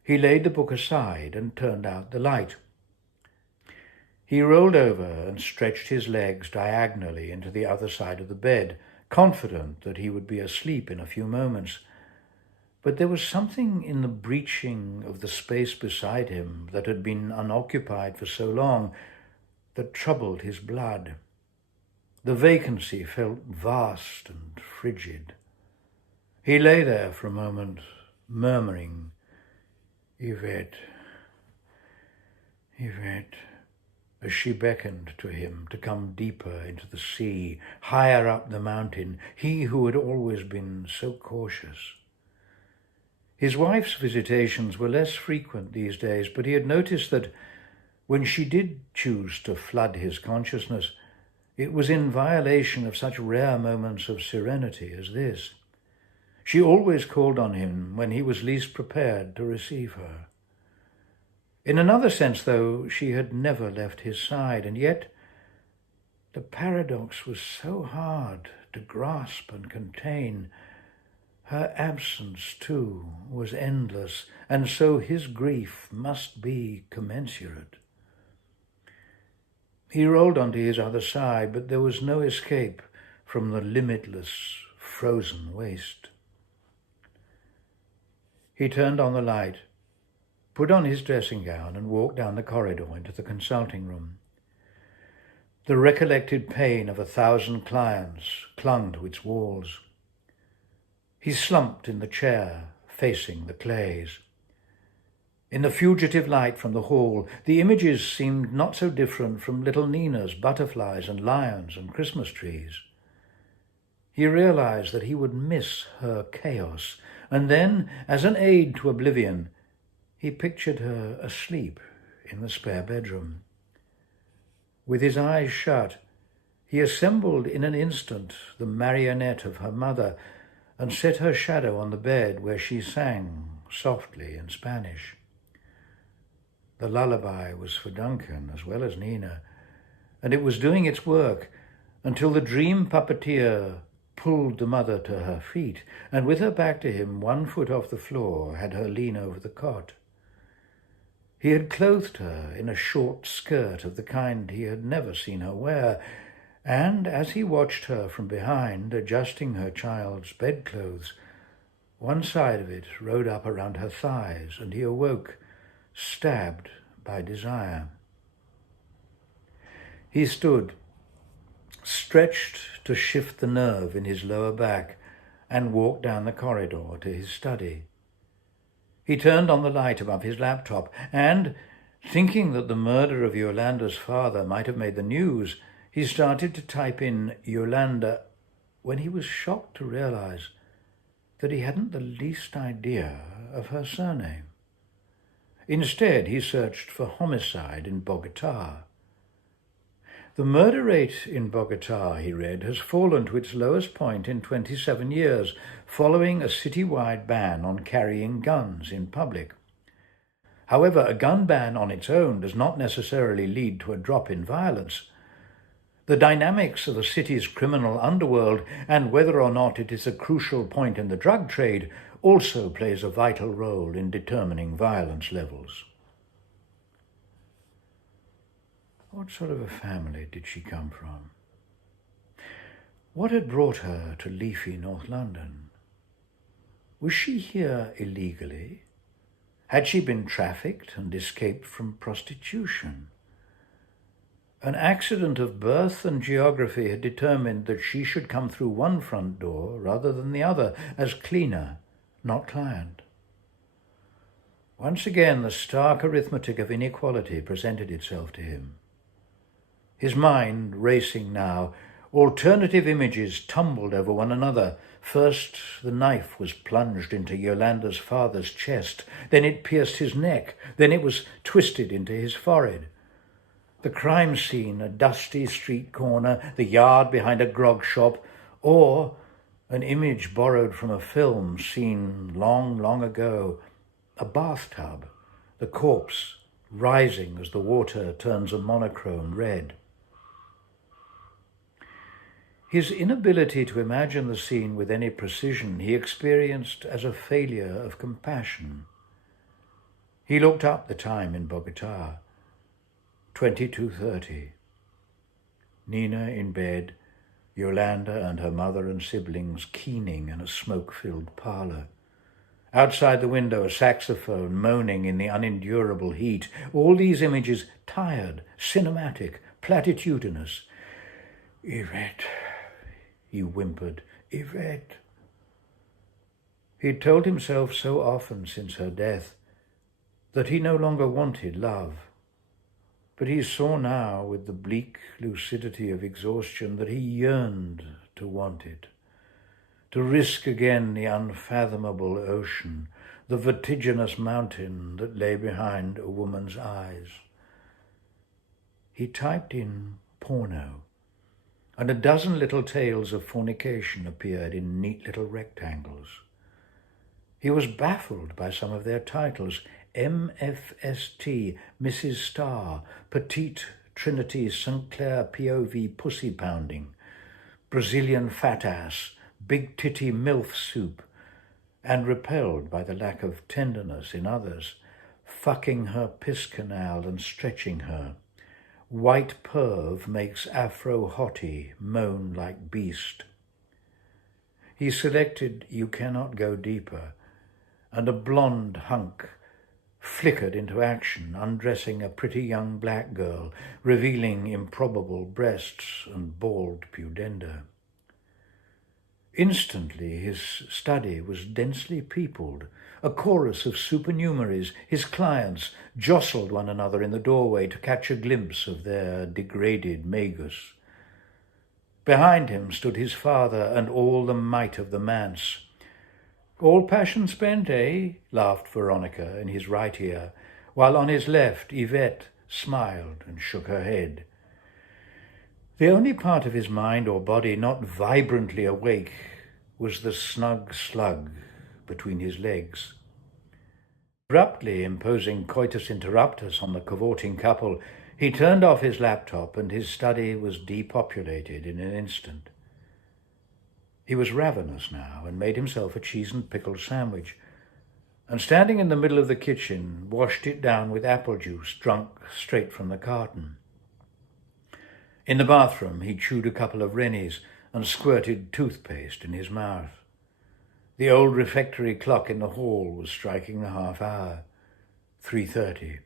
he laid the book aside and turned out the light. He rolled over and stretched his legs diagonally into the other side of the bed, confident that he would be asleep in a few moments. But there was something in the breaching of the space beside him that had been unoccupied for so long that troubled his blood. The vacancy felt vast and frigid. He lay there for a moment, murmuring, "Yvette, Yvette," as she beckoned to him to come deeper into the sea, higher up the mountain, he who had always been so cautious. His wife's visitations were less frequent these days, but he had noticed that when she did choose to flood his consciousness, it was in violation of such rare moments of serenity as this. She always called on him when he was least prepared to receive her. In another sense, though, she had never left his side, and yet the paradox was so hard to grasp and contain. Her absence, too, was endless, and so his grief must be commensurate. He rolled onto his other side, but there was no escape from the limitless, frozen waste. He turned on the light, put on his dressing gown, and walked down the corridor into the consulting room. The recollected pain of 1,000 clients clung to its walls. He slumped in the chair, facing the clays. In the fugitive light from the hall, the images seemed not so different from little Nina's butterflies and lions and Christmas trees. He realized that he would miss her chaos, and then, as an aid to oblivion, he pictured her asleep in the spare bedroom. With his eyes shut, he assembled in an instant the marionette of her mother and set her shadow on the bed where she sang softly in Spanish. The lullaby was for Duncan as well as Nina, and it was doing its work until the dream puppeteer pulled the mother to her feet, and with her back to him, 1 foot off the floor, had her lean over the cot. He had clothed her in a short skirt of the kind he had never seen her wear, And as he watched her from behind, adjusting her child's bedclothes, one side of it rode up around her thighs, and he awoke, stabbed by desire. He stood, stretched to shift the nerve in his lower back, and walked down the corridor to his study. He turned on the light above his laptop, and, thinking that the murder of Yolanda's father might have made the news, he started to type in Yolanda when he was shocked to realize that he hadn't the least idea of her surname. Instead, he searched for homicide in Bogotá. The murder rate in Bogotá, he read, has fallen to its lowest point in 27 years, following a citywide ban on carrying guns in public. However, a gun ban on its own does not necessarily lead to a drop in violence. The dynamics of the city's criminal underworld, and whether or not it is a crucial point in the drug trade, also plays a vital role in determining violence levels. What sort of a family did she come from? What had brought her to leafy North London? Was she here illegally? Had she been trafficked and escaped from prostitution? An accident of birth and geography had determined that she should come through one front door rather than the other, as cleaner, not client. Once again, the stark arithmetic of inequality presented itself to him. His mind racing now, alternative images tumbled over one another. First, the knife was plunged into Yolanda's father's chest, then it pierced his neck, then it was twisted into his forehead. The crime scene, a dusty street corner, the yard behind a grog shop, or an image borrowed from a film seen long, long ago, a bathtub, the corpse rising as the water turns a monochrome red. His inability to imagine the scene with any precision he experienced as a failure of compassion. He looked up the time in Bogotá. 22:30. Nina in bed, Yolanda and her mother and siblings keening in a smoke-filled parlour. Outside the window, a saxophone moaning in the unendurable heat. All these images tired, cinematic, platitudinous. "Yvette," he whimpered, "Yvette." He'd told himself so often since her death that he no longer wanted love. But he saw now, with the bleak lucidity of exhaustion, that he yearned to want it, to risk again the unfathomable ocean, the vertiginous mountain that lay behind a woman's eyes. He typed in porno, and a dozen little tales of fornication appeared in neat little rectangles. He was baffled by some of their titles: MFST, Mrs. Starr, Petite Trinity St. Clair POV Pussy Pounding, Brazilian Fat Ass, Big Titty MILF Soup, and repelled by the lack of tenderness in others: Fucking her piss canal and stretching her, White Perv makes Afro Hottie moan like beast. He selected You Cannot Go Deeper, and a blonde hunk flickered into action, undressing a pretty young black girl, revealing improbable breasts and bald pudenda. Instantly his study was densely peopled. A chorus of supernumeraries, his clients, jostled one another in the doorway to catch a glimpse of their degraded magus. Behind him stood his father and all the might of the manse. "All passion spent, eh?" laughed Veronica in his right ear, while on his left Yvette smiled and shook her head. The only part of his mind or body not vibrantly awake was the snug slug between his legs. Abruptly imposing coitus interruptus on the cavorting couple, he turned off his laptop and his study was depopulated in an instant. He was ravenous now and made himself a cheese and pickle sandwich, and standing in the middle of the kitchen, washed it down with apple juice drunk straight from the carton. In the bathroom, he chewed a couple of rennies and squirted toothpaste in his mouth. The old refectory clock in the hall was striking the half-hour, 3:30.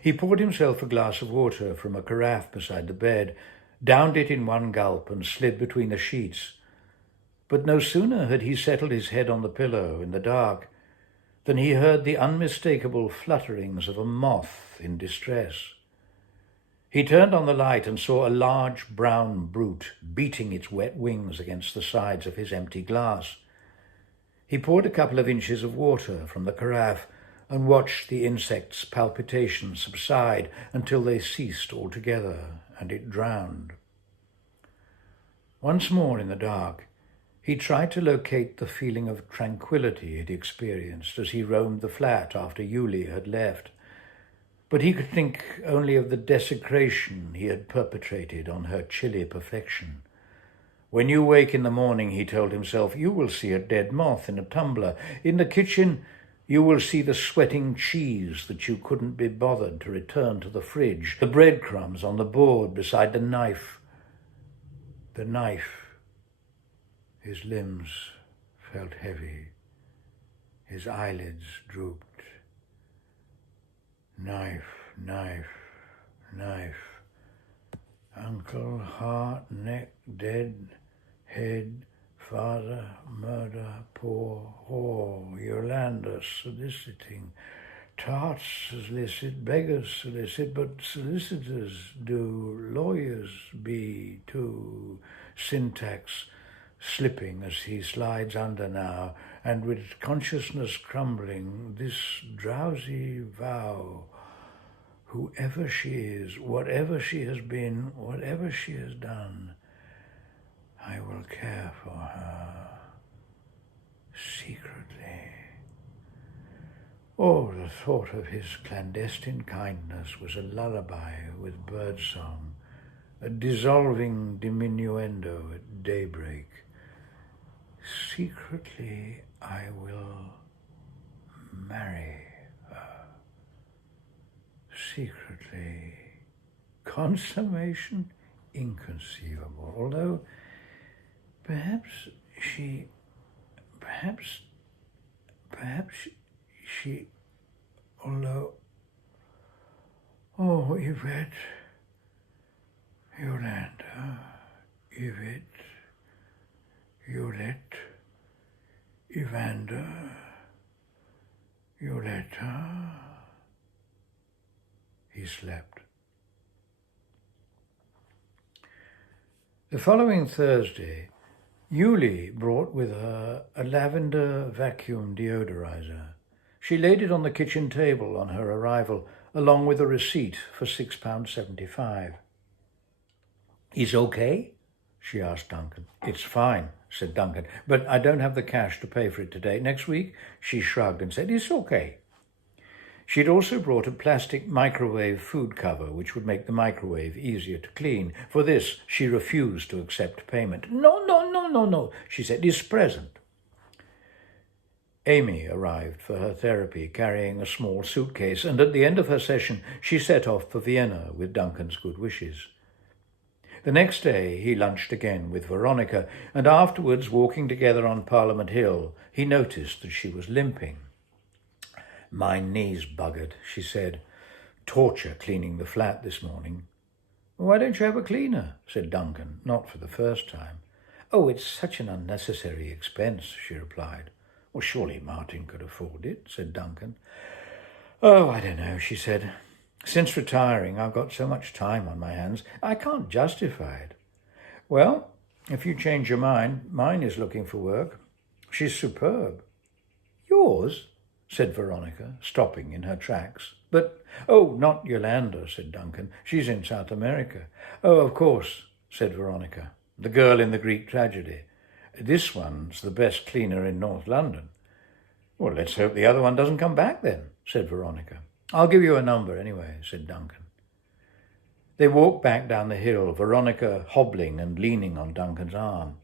He poured himself a glass of water from a carafe beside the bed, downed it in one gulp and slid between the sheets. But no sooner had he settled his head on the pillow in the dark than he heard the unmistakable flutterings of a moth in distress. He turned on the light and saw a large brown brute beating its wet wings against the sides of his empty glass. He poured a couple of inches of water from the carafe and watched the insect's palpitations subside until they ceased altogether and it drowned. Once more in the dark, he tried to locate the feeling of tranquility he'd experienced as he roamed the flat after Yuli had left. But he could think only of the desecration he had perpetrated on her chilly perfection. When you wake in the morning, he told himself, you will see a dead moth in a tumbler. In the kitchen, you will see the sweating cheese that you couldn't be bothered to return to the fridge, the breadcrumbs on the board beside the knife. The knife. His limbs felt heavy. His eyelids drooped. Knife, knife, knife. Uncle, heart, neck, dead, head, father, murder, poor, whore, Yolanda, soliciting. Tarts solicit, beggars solicit, but solicitors do, lawyers be too. Syntax slipping as he slides under now, and with consciousness crumbling, this drowsy vow, whoever she is, whatever she has been, whatever she has done, I will care for her secretly. Oh, the thought of his clandestine kindness was a lullaby with birdsong, a dissolving diminuendo at daybreak. Secretly, I will marry her. Secretly. Consummation? Inconceivable. Although, perhaps she, although, oh, Yvette, Yolanda, Yvette, Yolette, Evander, Yoletta. He slept. The following Thursday, Yuli brought with her a lavender vacuum deodorizer. She laid it on the kitchen table on her arrival, along with a receipt for £6.75. Is okay? She asked Duncan. It's fine, said Duncan, but I don't have the cash to pay for it today. Next week? She shrugged and said, it's okay. She'd also brought a plastic microwave food cover, which would make the microwave easier to clean. For this, she refused to accept payment. No, she said, it's present. Amy arrived for her therapy, carrying a small suitcase, and at the end of her session, she set off for Vienna with Duncan's good wishes. The next day, he lunched again with Veronica, and afterwards, walking together on Parliament Hill, he noticed that she was limping. My knee's buggered, she said. Torture cleaning the flat this morning. Why don't you have a cleaner? Said Duncan, not for the first time. Oh, it's such an unnecessary expense, she replied. Well, surely Martin could afford it, said Duncan. Oh, I don't know, she said. Since retiring, I've got so much time on my hands, I can't justify it. Well, if you change your mind, mine is looking for work. She's superb. Yours? Said Veronica, stopping in her tracks. But, oh, not Yolanda, said Duncan. She's in South America. Oh, of course, said Veronica. The girl in the Greek tragedy. This one's the best cleaner in North London. Well, let's hope the other one doesn't come back then, said Veronica. I'll give you a number anyway, said Duncan. They walked back down the hill, Veronica hobbling and leaning on Duncan's arm.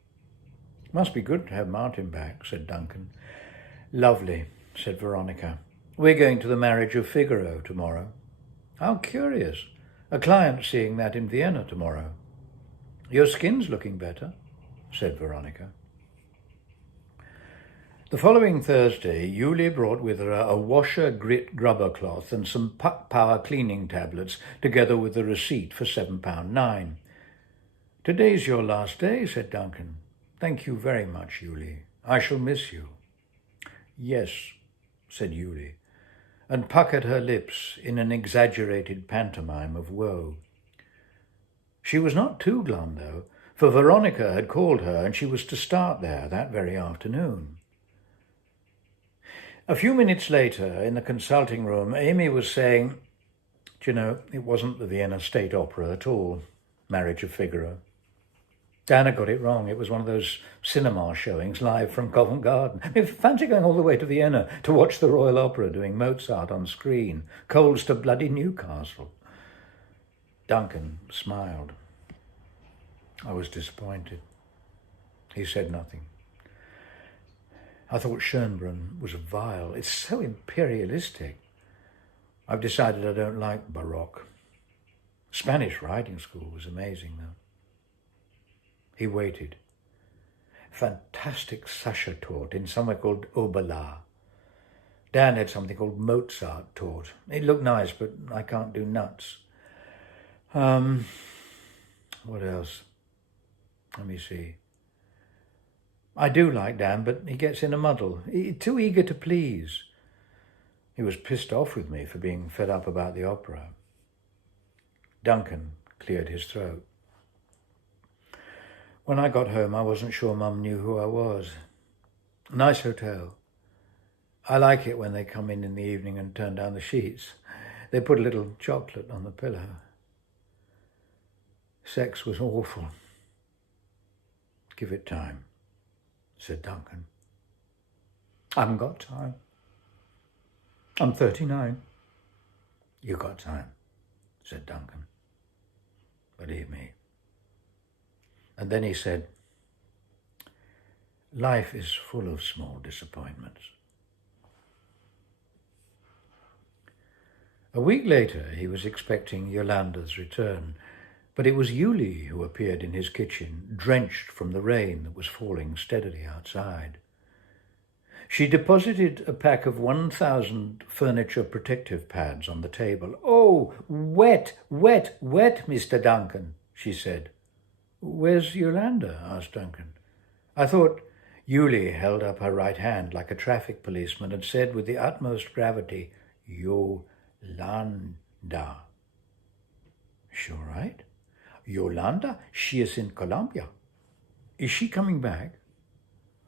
Must be good to have Martin back, said Duncan. Lovely, said Veronica. We're going to the marriage of Figaro tomorrow. How curious. A client seeing that in Vienna tomorrow. Your skin's looking better, said Veronica. The following Thursday, Yulie brought with her a washer grit grubber cloth and some Puck Power cleaning tablets, together with a receipt for £7.9. Today's your last day, said Duncan. Thank you very much, Yulie. I shall miss you. Yes, said Yulie, and puckered her lips in an exaggerated pantomime of woe. She was not too glum, though, for Veronica had called her and she was to start there that very afternoon. A few minutes later, in the consulting room, Amy was saying, "Do you know, it wasn't the Vienna State Opera at all, Marriage of Figaro. Dana got it wrong. It was one of those cinema showings live from Covent Garden. I mean, fancy going all the way to Vienna to watch the Royal Opera doing Mozart on screen. Coals to bloody Newcastle." Duncan smiled. I was disappointed. He said nothing. I thought Schönbrunn was vile. It's so imperialistic. I've decided I don't like Baroque. Spanish riding school was amazing, though. He waited. Fantastic Sasha taught in somewhere called Oberla. Dan had something called Mozart taught. It looked nice, but I can't do nuts. What else? Let me see. I do like Dan, but he gets in a muddle. He's too eager to please. He was pissed off with me for being fed up about the opera. Duncan cleared his throat. When I got home, I wasn't sure Mum knew who I was. Nice hotel. I like it when they come in the evening and turn down the sheets. They put a little chocolate on the pillow. Sex was awful. Give it time, said Duncan. I haven't got time. I'm 39. You got time, said Duncan. Believe me. And then he said, life is full of small disappointments. A week later, he was expecting Yolanda's return, but it was Yulie who appeared in his kitchen, drenched from the rain that was falling steadily outside. She deposited a pack of 1,000 furniture protective pads on the table. "Oh, wet, wet, wet, Mr. Duncan," she said. "Where's Yolanda?" asked Duncan. I thought Yulie held up her right hand like a traffic policeman and said with the utmost gravity, "Yolanda." "Is she all right?" "Yolanda, she is in Colombia." "Is she coming back?"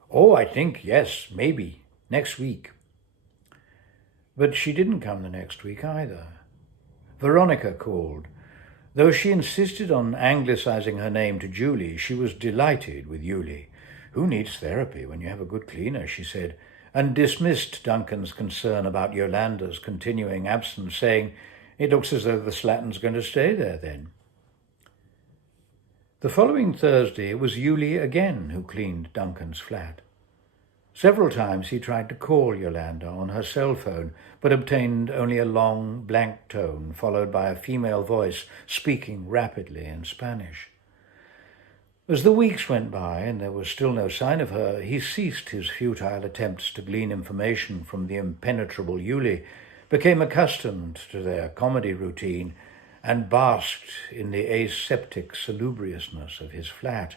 "Oh, I think, yes, maybe, next week." But she didn't come the next week either. Veronica called. Though she insisted on anglicizing her name to Julie, she was delighted with Yulie. "Who needs therapy when you have a good cleaner?" she said, and dismissed Duncan's concern about Yolanda's continuing absence, saying, "It looks as though the slattern's going to stay there then." The following Thursday, it was Yulie again who cleaned Duncan's flat. Several times he tried to call Yolanda on her cell phone, but obtained only a long, blank tone, followed by a female voice speaking rapidly in Spanish. As the weeks went by and there was still no sign of her, he ceased his futile attempts to glean information from the impenetrable Yulie, became accustomed to their comedy routine, and basked in the aseptic salubriousness of his flat.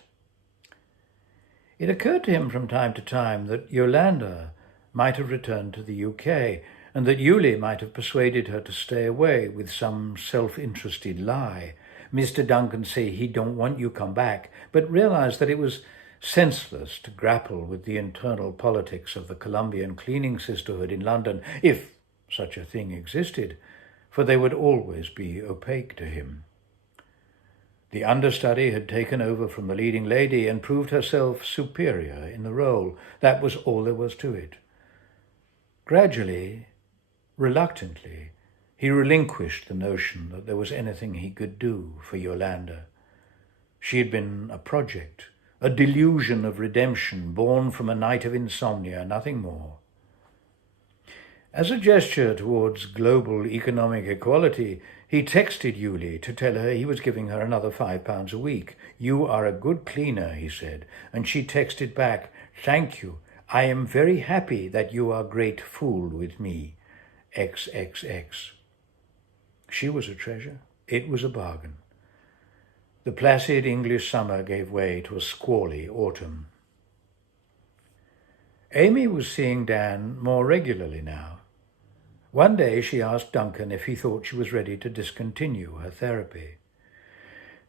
It occurred to him from time to time that Yolanda might have returned to the UK, and that Yulie might have persuaded her to stay away with some self-interested lie. "Mr. Duncan say he don't want you come back," but realized that it was senseless to grapple with the internal politics of the Colombian cleaning sisterhood in London, if such a thing existed, for they would always be opaque to him. The understudy had taken over from the leading lady and proved herself superior in the role. That was all there was to it. Gradually, reluctantly, he relinquished the notion that there was anything he could do for Yolanda. She had been a project, a delusion of redemption born from a night of insomnia, nothing more. As a gesture towards global economic equality, he texted Yuli to tell her he was giving her another £5 a week. "You are a good cleaner," he said, and she texted back, "Thank you. I am very happy that you are great fool with me. XXX. She was a treasure. It was a bargain. The placid English summer gave way to a squally autumn. Amy was seeing Dan more regularly now. One day she asked Duncan if he thought she was ready to discontinue her therapy.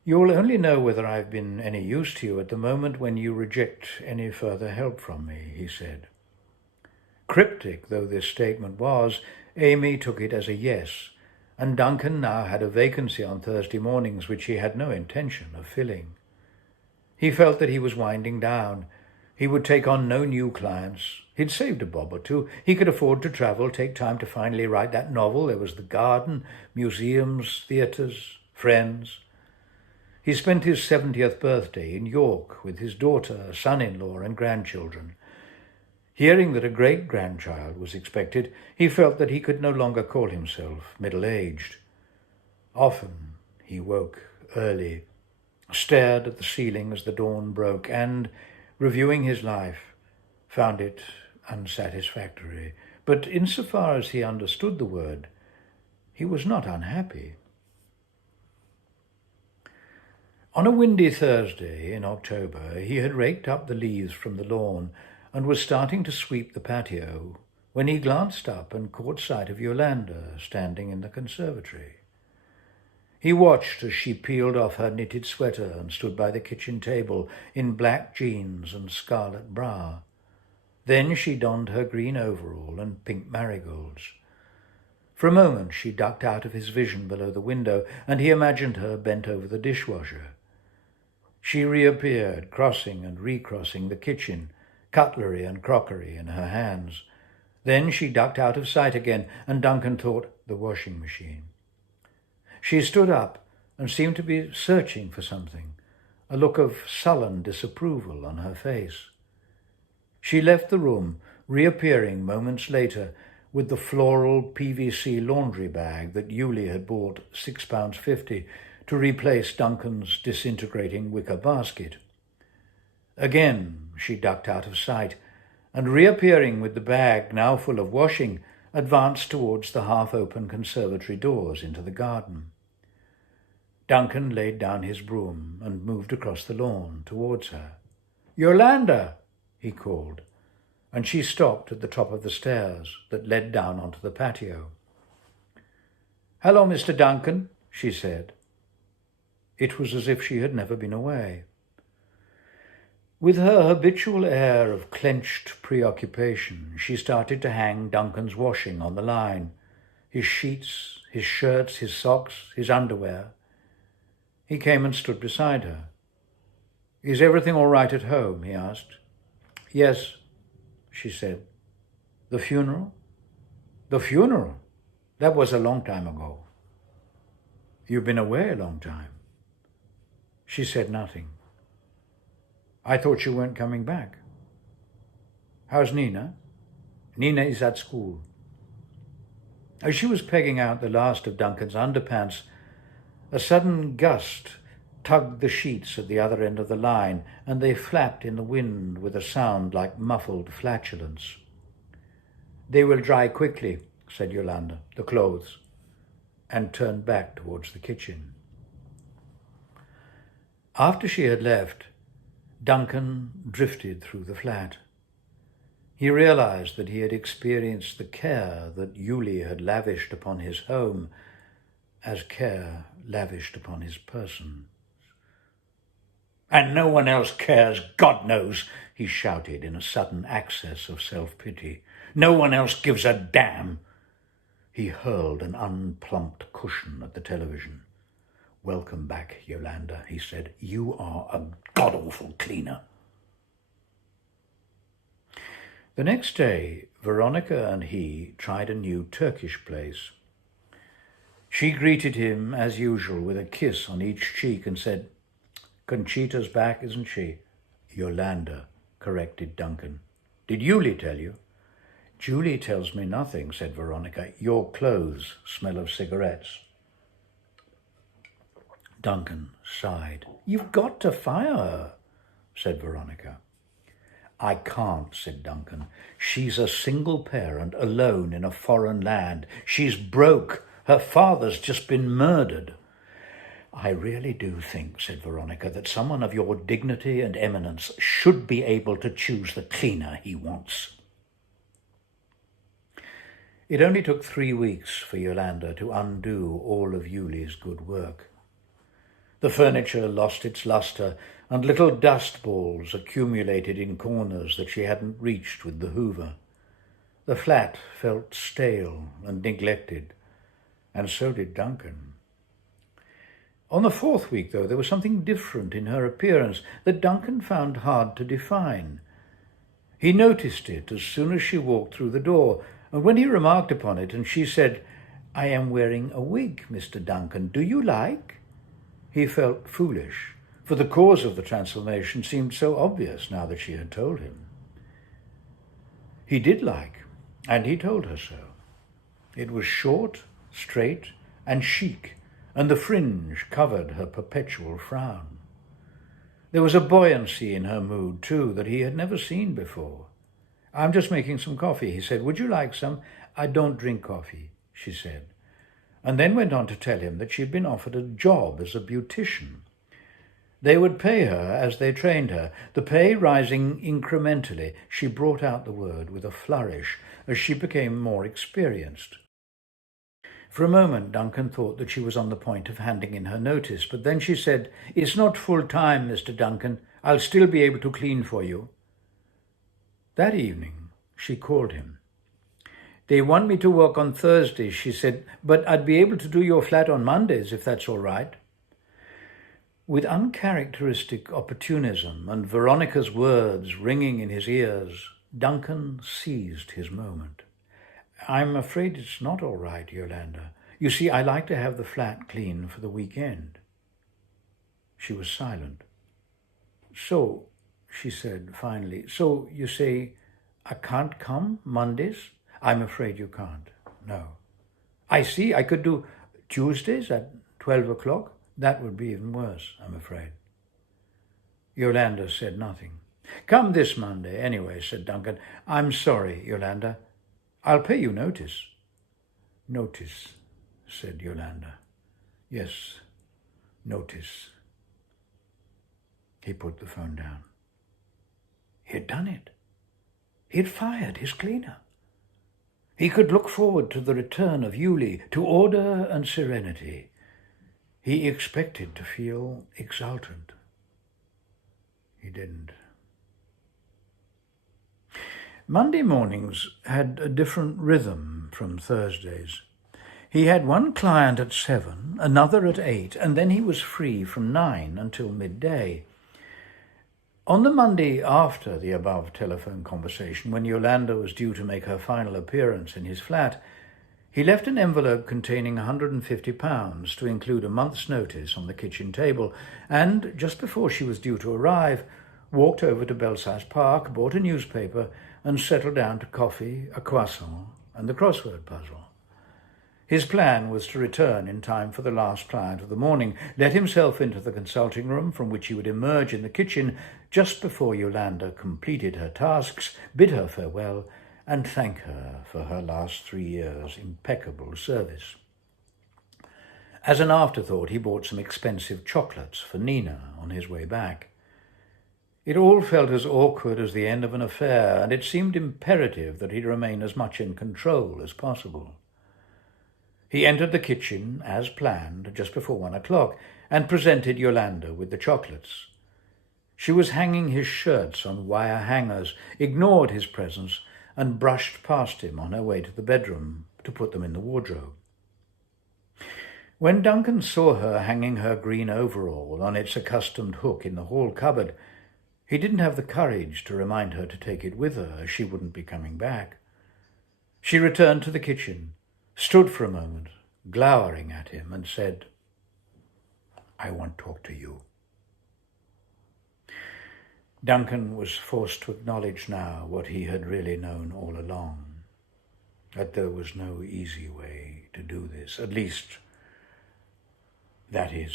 "You'll only know whether I've been any use to you at the moment when you reject any further help from me," he said. Cryptic though this statement was, Amy took it as a yes, and Duncan now had a vacancy on Thursday mornings which he had no intention of filling. He felt that he was winding down. He would take on no new clients. He'd saved a bob or two. He could afford to travel, take time to finally write that novel. There was the garden, museums, theatres, friends. He spent his 70th birthday in York with his daughter, son-in-law and grandchildren. Hearing that a great-grandchild was expected, he felt that he could no longer call himself middle-aged. Often he woke early, stared at the ceiling as the dawn broke, and, reviewing his life, found it unsatisfactory. But insofar as he understood the word, he was not unhappy. On a windy Thursday in October, he had raked up the leaves from the lawn and was starting to sweep the patio when he glanced up and caught sight of Yolanda standing in the conservatory. He watched as she peeled off her knitted sweater and stood by the kitchen table in black jeans and scarlet bra. Then she donned her green overall and pink marigolds. For a moment she ducked out of his vision below the window, and he imagined her bent over the dishwasher. She reappeared, crossing and recrossing the kitchen, cutlery and crockery in her hands. Then she ducked out of sight again, and Duncan thought, the washing machine. She stood up and seemed to be searching for something, a look of sullen disapproval on her face. She left the room, reappearing moments later with the floral PVC laundry bag that Yuli had bought £6.50 to replace Duncan's disintegrating wicker basket. Again she ducked out of sight, and reappearing with the bag now full of washing, advanced towards the half-open conservatory doors into the garden. Duncan laid down his broom and moved across the lawn towards her. "Yolanda!" he called, and she stopped at the top of the stairs that led down onto the patio. "Hello, Mr. Duncan," she said. It was as if she had never been away. With her habitual air of clenched preoccupation, she started to hang Duncan's washing on the line, his sheets, his shirts, his socks, his underwear. He came and stood beside her. "Is everything all right at home?" he asked. "Yes," she said. "The funeral?" "The funeral? That was a long time ago." "You've been away a long time." She said nothing. "I thought you weren't coming back." "How's Nina?" "Nina is at school." As she was pegging out the last of Duncan's underpants, a sudden gust tugged the sheets at the other end of the line, and they flapped in the wind with a sound like muffled flatulence. "They will dry quickly," said Yolanda, "the clothes," and turned back towards the kitchen. After she had left, Duncan drifted through the flat. He realized that he had experienced the care that Yuli had lavished upon his home as care lavished upon his person. "And no one else cares, God knows," he shouted in a sudden access of self-pity. "No one else gives a damn." He hurled an unplumped cushion at the television. "Welcome back, Yolanda," he said. "You are a god-awful cleaner." The next day, Veronica and he tried a new Turkish place. She greeted him, as usual, with a kiss on each cheek and said, "Conchita's back, isn't she?" "Yolanda," corrected Duncan. "Did Yuli tell you?" Julie tells me nothing, said Veronica. Your clothes smell of cigarettes. Duncan sighed. You've got to fire her, said Veronica. I can't, said Duncan. She's a single parent, alone in a foreign land. She's broke. Her father's just been murdered. I really do think, said Veronica, that someone of your dignity and eminence should be able to choose the cleaner he wants. It only took 3 weeks for Yolanda to undo all of Yuli's good work. The furniture lost its lustre, and little dust balls accumulated in corners that she hadn't reached with the hoover. The flat felt stale and neglected, and so did Duncan. On the 4th week, though, there was something different in her appearance that Duncan found hard to define. He noticed it as soon as she walked through the door, and when he remarked upon it and she said, I am wearing a wig, Mr. Duncan. Do you like? He felt foolish, for the cause of the transformation seemed so obvious now that she had told him. He did like, and he told her so. It was short, straight, and chic, and the fringe covered her perpetual frown. There was a buoyancy in her mood, too, that he had never seen before. I'm just making some coffee, he said. Would you like some? I don't drink coffee, she said, and then went on to tell him that she had been offered a job as a beautician. They would pay her as they trained her, the pay rising incrementally. She brought out the word with a flourish as she became more experienced. For a moment, Duncan thought that she was on the point of handing in her notice, but then she said, It's not full time, Mr. Duncan. I'll still be able to clean for you. That evening, she called him. They want me to work on Thursdays, she said, but I'd be able to do your flat on Mondays if that's all right. With uncharacteristic opportunism and Veronica's words ringing in his ears, Duncan seized his moment. I'm afraid it's not all right, Yolanda. You see, I like to have the flat clean for the weekend. She was silent. So, she said finally, so you say I can't come Mondays? I'm afraid you can't. No. I see, I could do Tuesdays at 12 o'clock. That would be even worse, I'm afraid. Yolanda said nothing. Come this Monday, anyway, said Duncan. I'm sorry, Yolanda. I'll pay you notice. Notice, said Yolanda. Yes, notice. He put the phone down. He had done it. He had fired his cleaner. He could look forward to the return of Yuli, to order and serenity. He expected to feel exultant. He didn't. Monday mornings had a different rhythm from Thursdays. He had one client at 7, another at 8, and then he was free from 9 until midday. On the Monday after the above telephone conversation, when Yolanda was due to make her final appearance in his flat, he left an envelope containing £150 to include a month's notice on the kitchen table, and, just before she was due to arrive, walked over to Belsize Park, bought a newspaper, and settled down to coffee, a croissant, and the crossword puzzle. His plan was to return in time for the last client of the morning, let himself into the consulting room from which he would emerge in the kitchen just before Yolanda completed her tasks, bid her farewell, and thank her for her last 3 years' impeccable service. As an afterthought, he bought some expensive chocolates for Nina on his way back. It all felt as awkward as the end of an affair, and it seemed imperative that he remain as much in control as possible. He entered the kitchen, as planned, just before 1 o'clock, and presented Yolanda with the chocolates. She was hanging his shirts on wire hangers, ignored his presence, and brushed past him on her way to the bedroom to put them in the wardrobe. When Duncan saw her hanging her green overall on its accustomed hook in the hall cupboard, he didn't have the courage to remind her to take it with her, as she wouldn't be coming back. She returned to the kitchen, stood for a moment, glowering at him, and said, I want to talk to you. Duncan was forced to acknowledge now what he had really known all along. that there was no easy way to do this. At least, that is,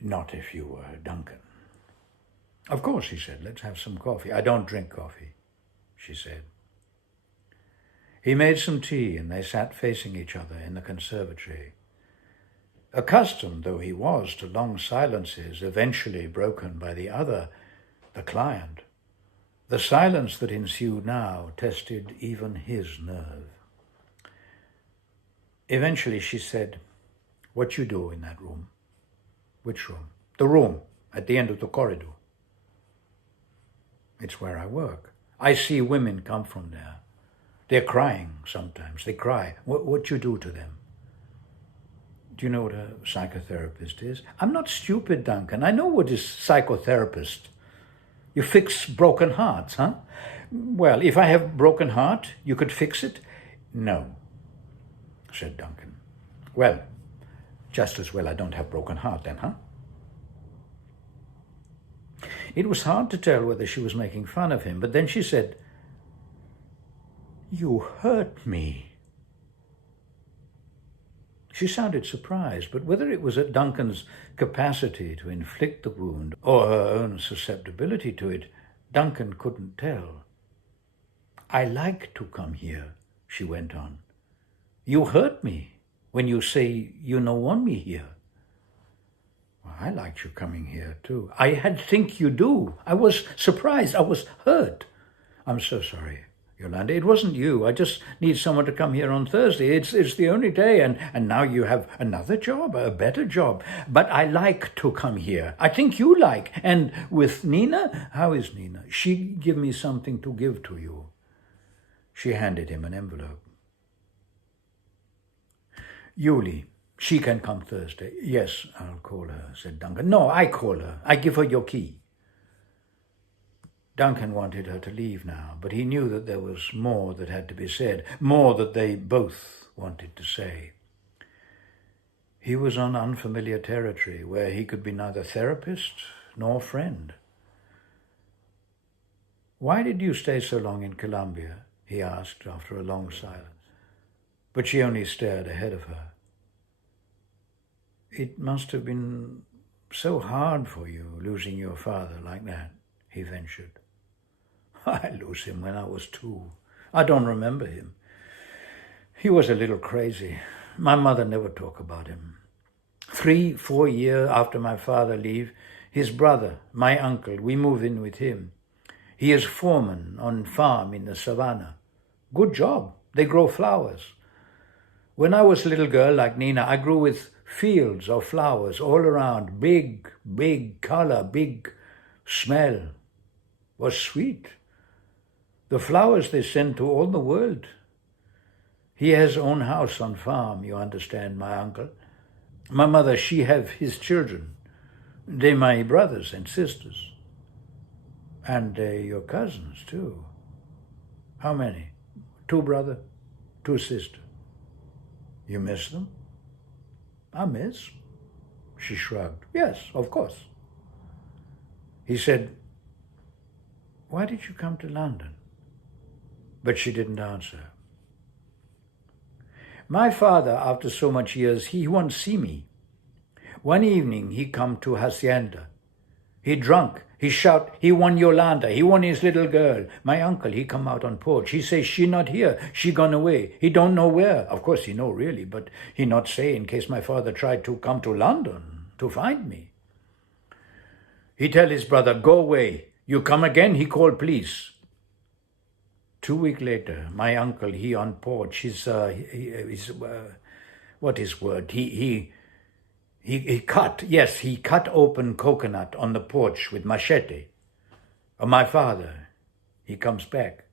not if you were Duncan. Of course, he said, let's have some coffee. I don't drink coffee, she said. He made some tea and they sat facing each other in the conservatory. Accustomed though he was to long silences, eventually broken by the other, the client, the silence that ensued now tested even his nerve. Eventually she said, "What you do in that room?" "Which room?" "The room at the end of the corridor." "It's where I work. I see women come from there. They're crying sometimes. They cry. What you do to them?" "Do you know what a psychotherapist is?" "I'm not stupid, Duncan. I know what is psychotherapist. You fix broken hearts, huh?" "Well, if I have broken heart, you could fix it?" "No," said Duncan. "Well, just as well I don't have broken heart then, huh?" It was hard to tell whether she was making fun of him, but then she said, "You hurt me." She sounded surprised, but whether it was at Duncan's capacity to inflict the wound or her own susceptibility to it, Duncan couldn't tell. "I like to come here," she went on. "You hurt me when you say you no want me here." "Well, I liked you coming here too." "I had think you do. I was surprised. I was hurt." "I'm so sorry, Yolanda. It wasn't you. I just need someone to come here on Thursday. It's the only day, and now you have another job, a better job. But I like to come here. I think you like. And with Nina, how is Nina? She give me something to give to you." She handed him an envelope. "Yuli, she can come Thursday." "Yes, I'll call her," said Duncan. "No, I call her. I give her your key." Duncan wanted her to leave now, but he knew that there was more that had to be said, more that they both wanted to say. He was on unfamiliar territory where he could be neither therapist nor friend. "Why did you stay so long in Colombia?" he asked after a long silence. But she only stared ahead of her. "It must have been so hard for you, losing your father like that," he ventured. "I lost him when I was 2. I don't remember him. He was a little crazy. My mother never talked about him. 3-4 years after my father leave, his brother, my uncle, we move in with him. He is foreman on farm in the savannah. Good job. They grow flowers. When I was a little girl like Nina, I grew with fields of flowers all around, big color, big smell. Was sweet. The flowers they send to all the world. He has own house on farm, you understand, my uncle. My mother, she have his children. They my brothers and sisters. And your cousins, too. How many? 2 brother, 2 sister. You miss them?" "I miss?" She shrugged. "Yes, of course." He said, "Why did you come to London?" But she didn't answer. "My father, after so much years, he won't see me. One evening he come to Hacienda. He drunk, he shout, he want Yolanda, he want his little girl. My uncle, he come out on porch. He say she not here, she gone away. He don't know where. Of course he know really, but he not say in case my father tried to come to London to find me. He tell his brother, go away. You come again, he call police. 2 weeks later, my uncle, he on porch, he's what is word? He cut open coconut on the porch with machete. My father, he comes back.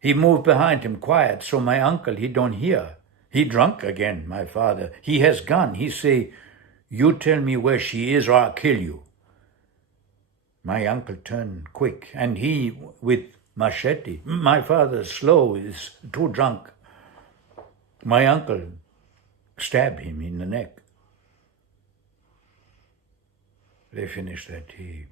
He moved behind him quiet, so my uncle, he don't hear. He drunk again, my father. He has gun. He say, you tell me where she is or I'll kill you. My uncle turned quick, and he with machete. My father slow, is too drunk. My uncle stabbed him in the neck. They finished their tea.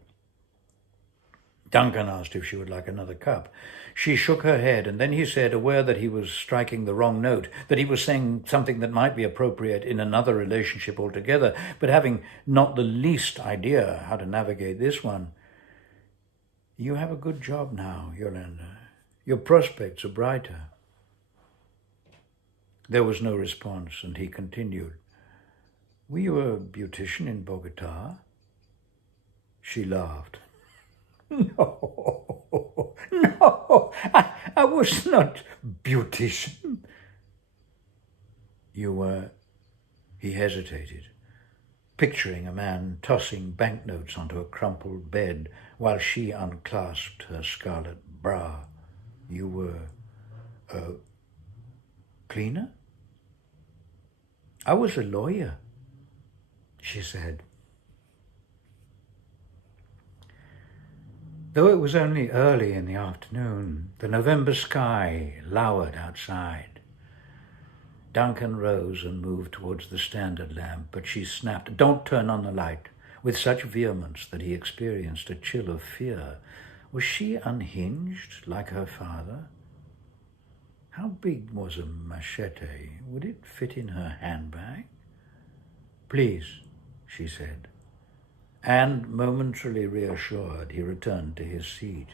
Duncan asked if she would like another cup. She shook her head, and then he said, aware that he was striking the wrong note, that he was saying something that might be appropriate in another relationship altogether, but having not the least idea how to navigate this one. "You have a good job now, Yolanda. Your prospects are brighter." There was no response, and he continued, "Were you a beautician in Bogotá?" She laughed. "No, no, I was not beautician." "You were..." He hesitated, picturing a man tossing banknotes onto a crumpled bed while she unclasped her scarlet bra. "You were a cleaner?" "I was a lawyer," she said. Though it was only early in the afternoon, the November sky lowered outside. Duncan rose and moved towards the standard lamp, but she snapped, "Don't turn on the light," with such vehemence that he experienced a chill of fear. Was she unhinged like her father? How big was a machete? Would it fit in her handbag? "Please," she said. And, momentarily reassured, he returned to his seat.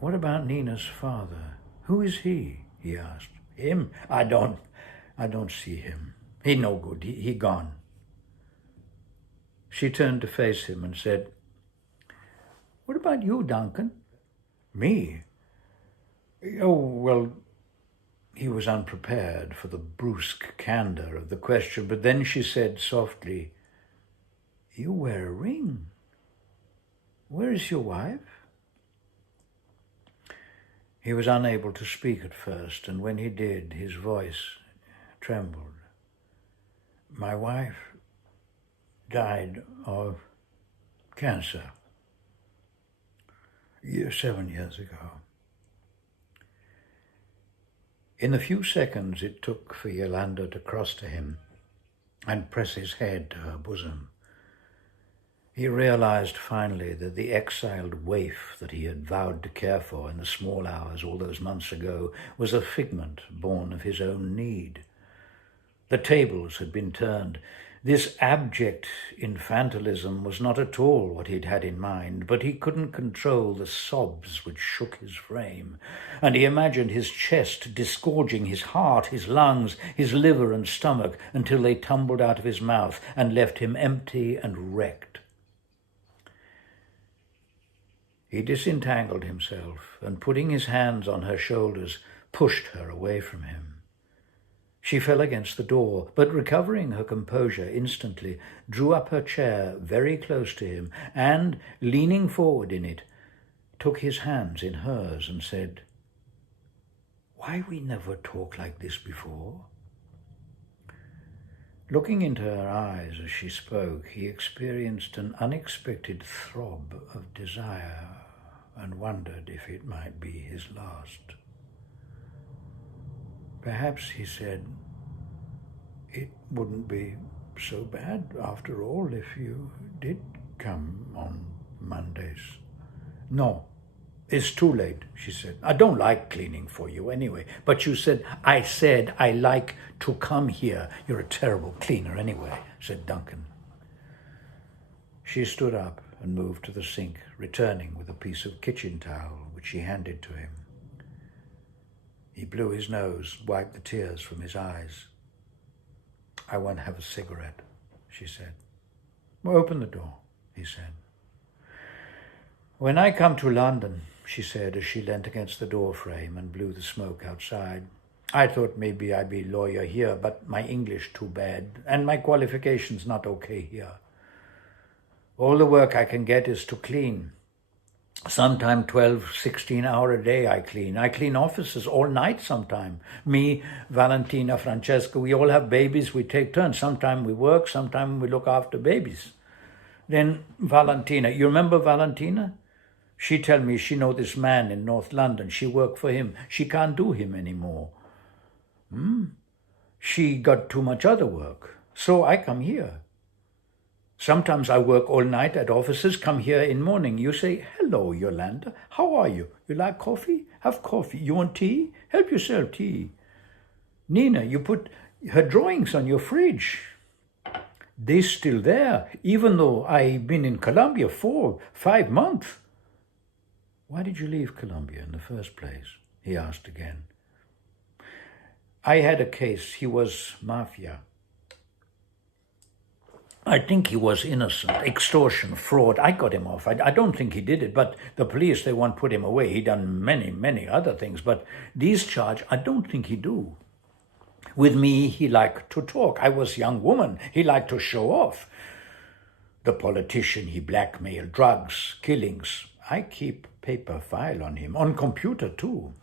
"What about Nina's father? Who is he?" he asked. "Him? I don't see him. He no good. He gone." She turned to face him and said, "What about you, Duncan?" "Me? Oh, well..." He was unprepared for the brusque candor of the question, but then she said softly, "You wear a ring. Where is your wife?" He was unable to speak at first, and when he did, his voice trembled. "My wife died of cancer 7 years ago." In the few seconds it took for Yolanda to cross to him and press his head to her bosom, he realized finally that the exiled waif that he had vowed to care for in the small hours all those months ago was a figment born of his own need. The tables had been turned. This abject infantilism was not at all what he'd had in mind, but he couldn't control the sobs which shook his frame, and he imagined his chest disgorging his heart, his lungs, his liver and stomach until they tumbled out of his mouth and left him empty and wrecked. He disentangled himself and, putting his hands on her shoulders, pushed her away from him. She fell against the door, but recovering her composure instantly, drew up her chair very close to him and, leaning forward in it, took his hands in hers and said, "Why we never talk like this before?" Looking into her eyes as she spoke, he experienced an unexpected throb of desire and wondered if it might be his last. "Perhaps," he said, "it wouldn't be so bad after all if you did come on Mondays." "No, it's too late," she said. "I don't like cleaning for you anyway. But you said..." I said I like to come here." "You're a terrible cleaner anyway," said Duncan. She stood up and moved to the sink, returning with a piece of kitchen towel, which she handed to him. He blew his nose, wiped the tears from his eyes. "I won't have a cigarette," she said. "Well, open the door," he said. "When I come to London," she said as she leant against the door frame and blew the smoke outside, "I thought maybe I'd be lawyer here, but my English too bad, and my qualifications not okay here. All the work I can get is to clean. Sometime 12, 16-hour a day I clean. I clean offices all night sometime. Me, Valentina, Francesca, we all have babies. We take turns. Sometime we work, sometime we look after babies. Then Valentina, you remember Valentina? She tell me she know this man in North London. She work for him. She can't do him anymore. She got too much other work. So I come here. Sometimes I work all night at offices, come here in morning. You say, hello, Yolanda, how are you? You like coffee? Have coffee. You want tea? Help yourself, tea. Nina, you put her drawings on your fridge. They're still there, even though I've been in Colombia 4-5 months. Why did you leave Colombia in the first place? He asked again. I had a case. He was mafia. I think he was innocent. Extortion, fraud. I got him off. I don't think he did it, but the police, they won't put him away. He done many other things, but these charge, I don't think he do. With me, he liked to talk. I was young woman. He liked to show off. The politician, he blackmail, drugs, killings. I keep paper file on him, on computer too.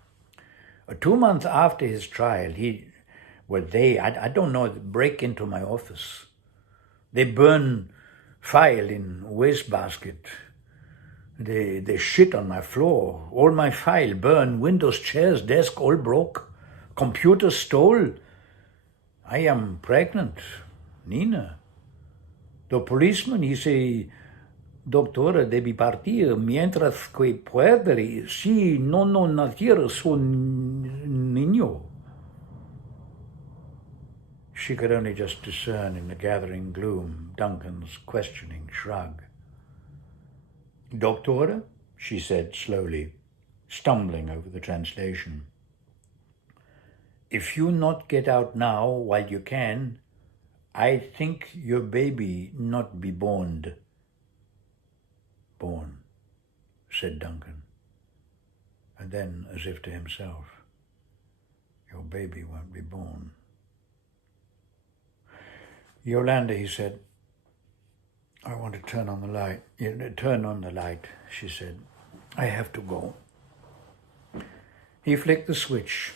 2 months after his trial, I don't know, break into my office. They burn file in wastebasket. They shit on my floor. All my file burn, windows, chairs, desk, all broke. Computer stole. I am pregnant, Nina. The policeman, he say, doctora, debe partir mientras que puede, si no naciera su niño. She could only just discern in the gathering gloom Duncan's questioning shrug. Doctora, she said slowly, stumbling over the translation. If you not get out now while you can, I think your baby not be born. Born, said Duncan. And then, as if to himself, your baby won't be born. Yolanda, he said, I want to turn on the light. Turn on the light, she said. I have to go. He flicked the switch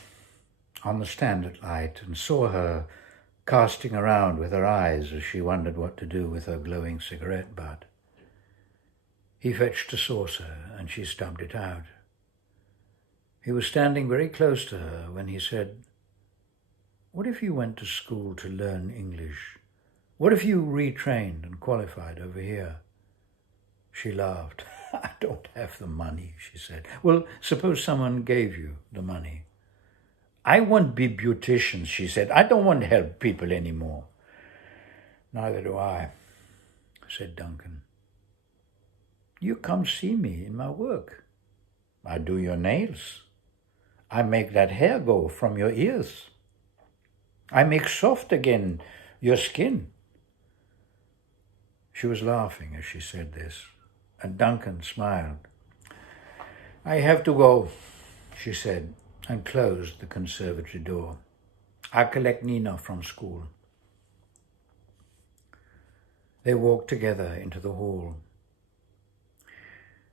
on the standard light and saw her casting around with her eyes as she wondered what to do with her glowing cigarette butt. He fetched a saucer and she stubbed it out. He was standing very close to her when he said, what if you went to school to learn English? What if you retrained and qualified over here? She laughed. I don't have the money, she said. Well, suppose someone gave you the money. I want be beauticians, she said. I don't want to help people anymore. Neither do I, said Duncan. You come see me in my work. I do your nails. I make that hair go from your ears. I make soft again your skin. She was laughing as she said this, and Duncan smiled. I have to go, she said, and closed the conservatory door. I'll collect Nina from school. They walked together into the hall.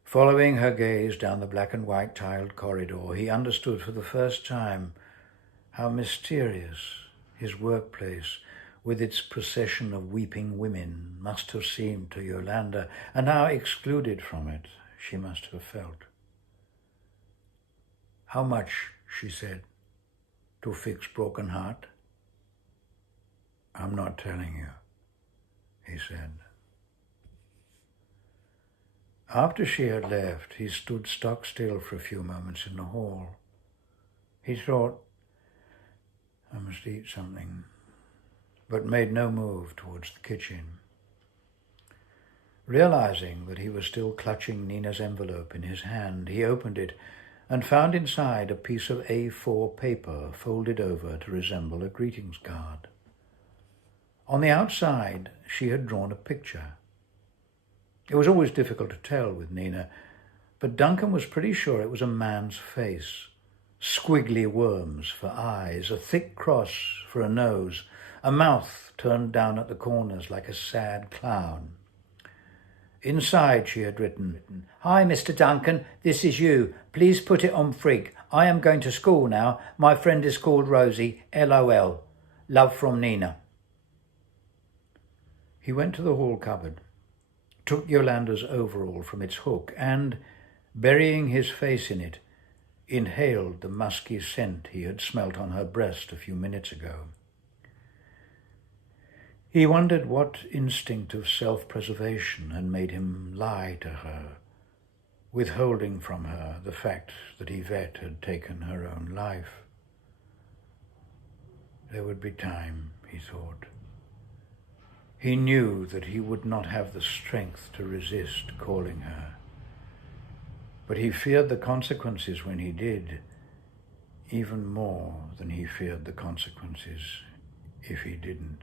Following her gaze down the black and white tiled corridor, he understood for the first time how mysterious his workplace, with its procession of weeping women, must have seemed to Yolanda, and how excluded from it she must have felt. How much, she said, to fix broken heart? I'm not telling you, he said. After she had left, he stood stock still for a few moments in the hall. He thought, I must eat something, but made no move towards the kitchen. Realizing that he was still clutching Nina's envelope in his hand, he opened it and found inside a piece of A4 paper folded over to resemble a greetings card. On the outside, she had drawn a picture. It was always difficult to tell with Nina, but Duncan was pretty sure it was a man's face. Squiggly worms for eyes, a thick cross for a nose, a mouth turned down at the corners like a sad clown. Inside she had written, Hi, Mr. Duncan, this is you. Please put it on frig. I am going to school now. My friend is called Rosie, LOL. Love from Nina. He went to the hall cupboard, took Yolanda's overall from its hook and, burying his face in it, inhaled the musky scent he had smelt on her breast a few minutes ago. He wondered what instinct of self-preservation had made him lie to her, withholding from her the fact that Yvette had taken her own life. There would be time, he thought. He knew that he would not have the strength to resist calling her, but he feared the consequences when he did, even more than he feared the consequences if he didn't.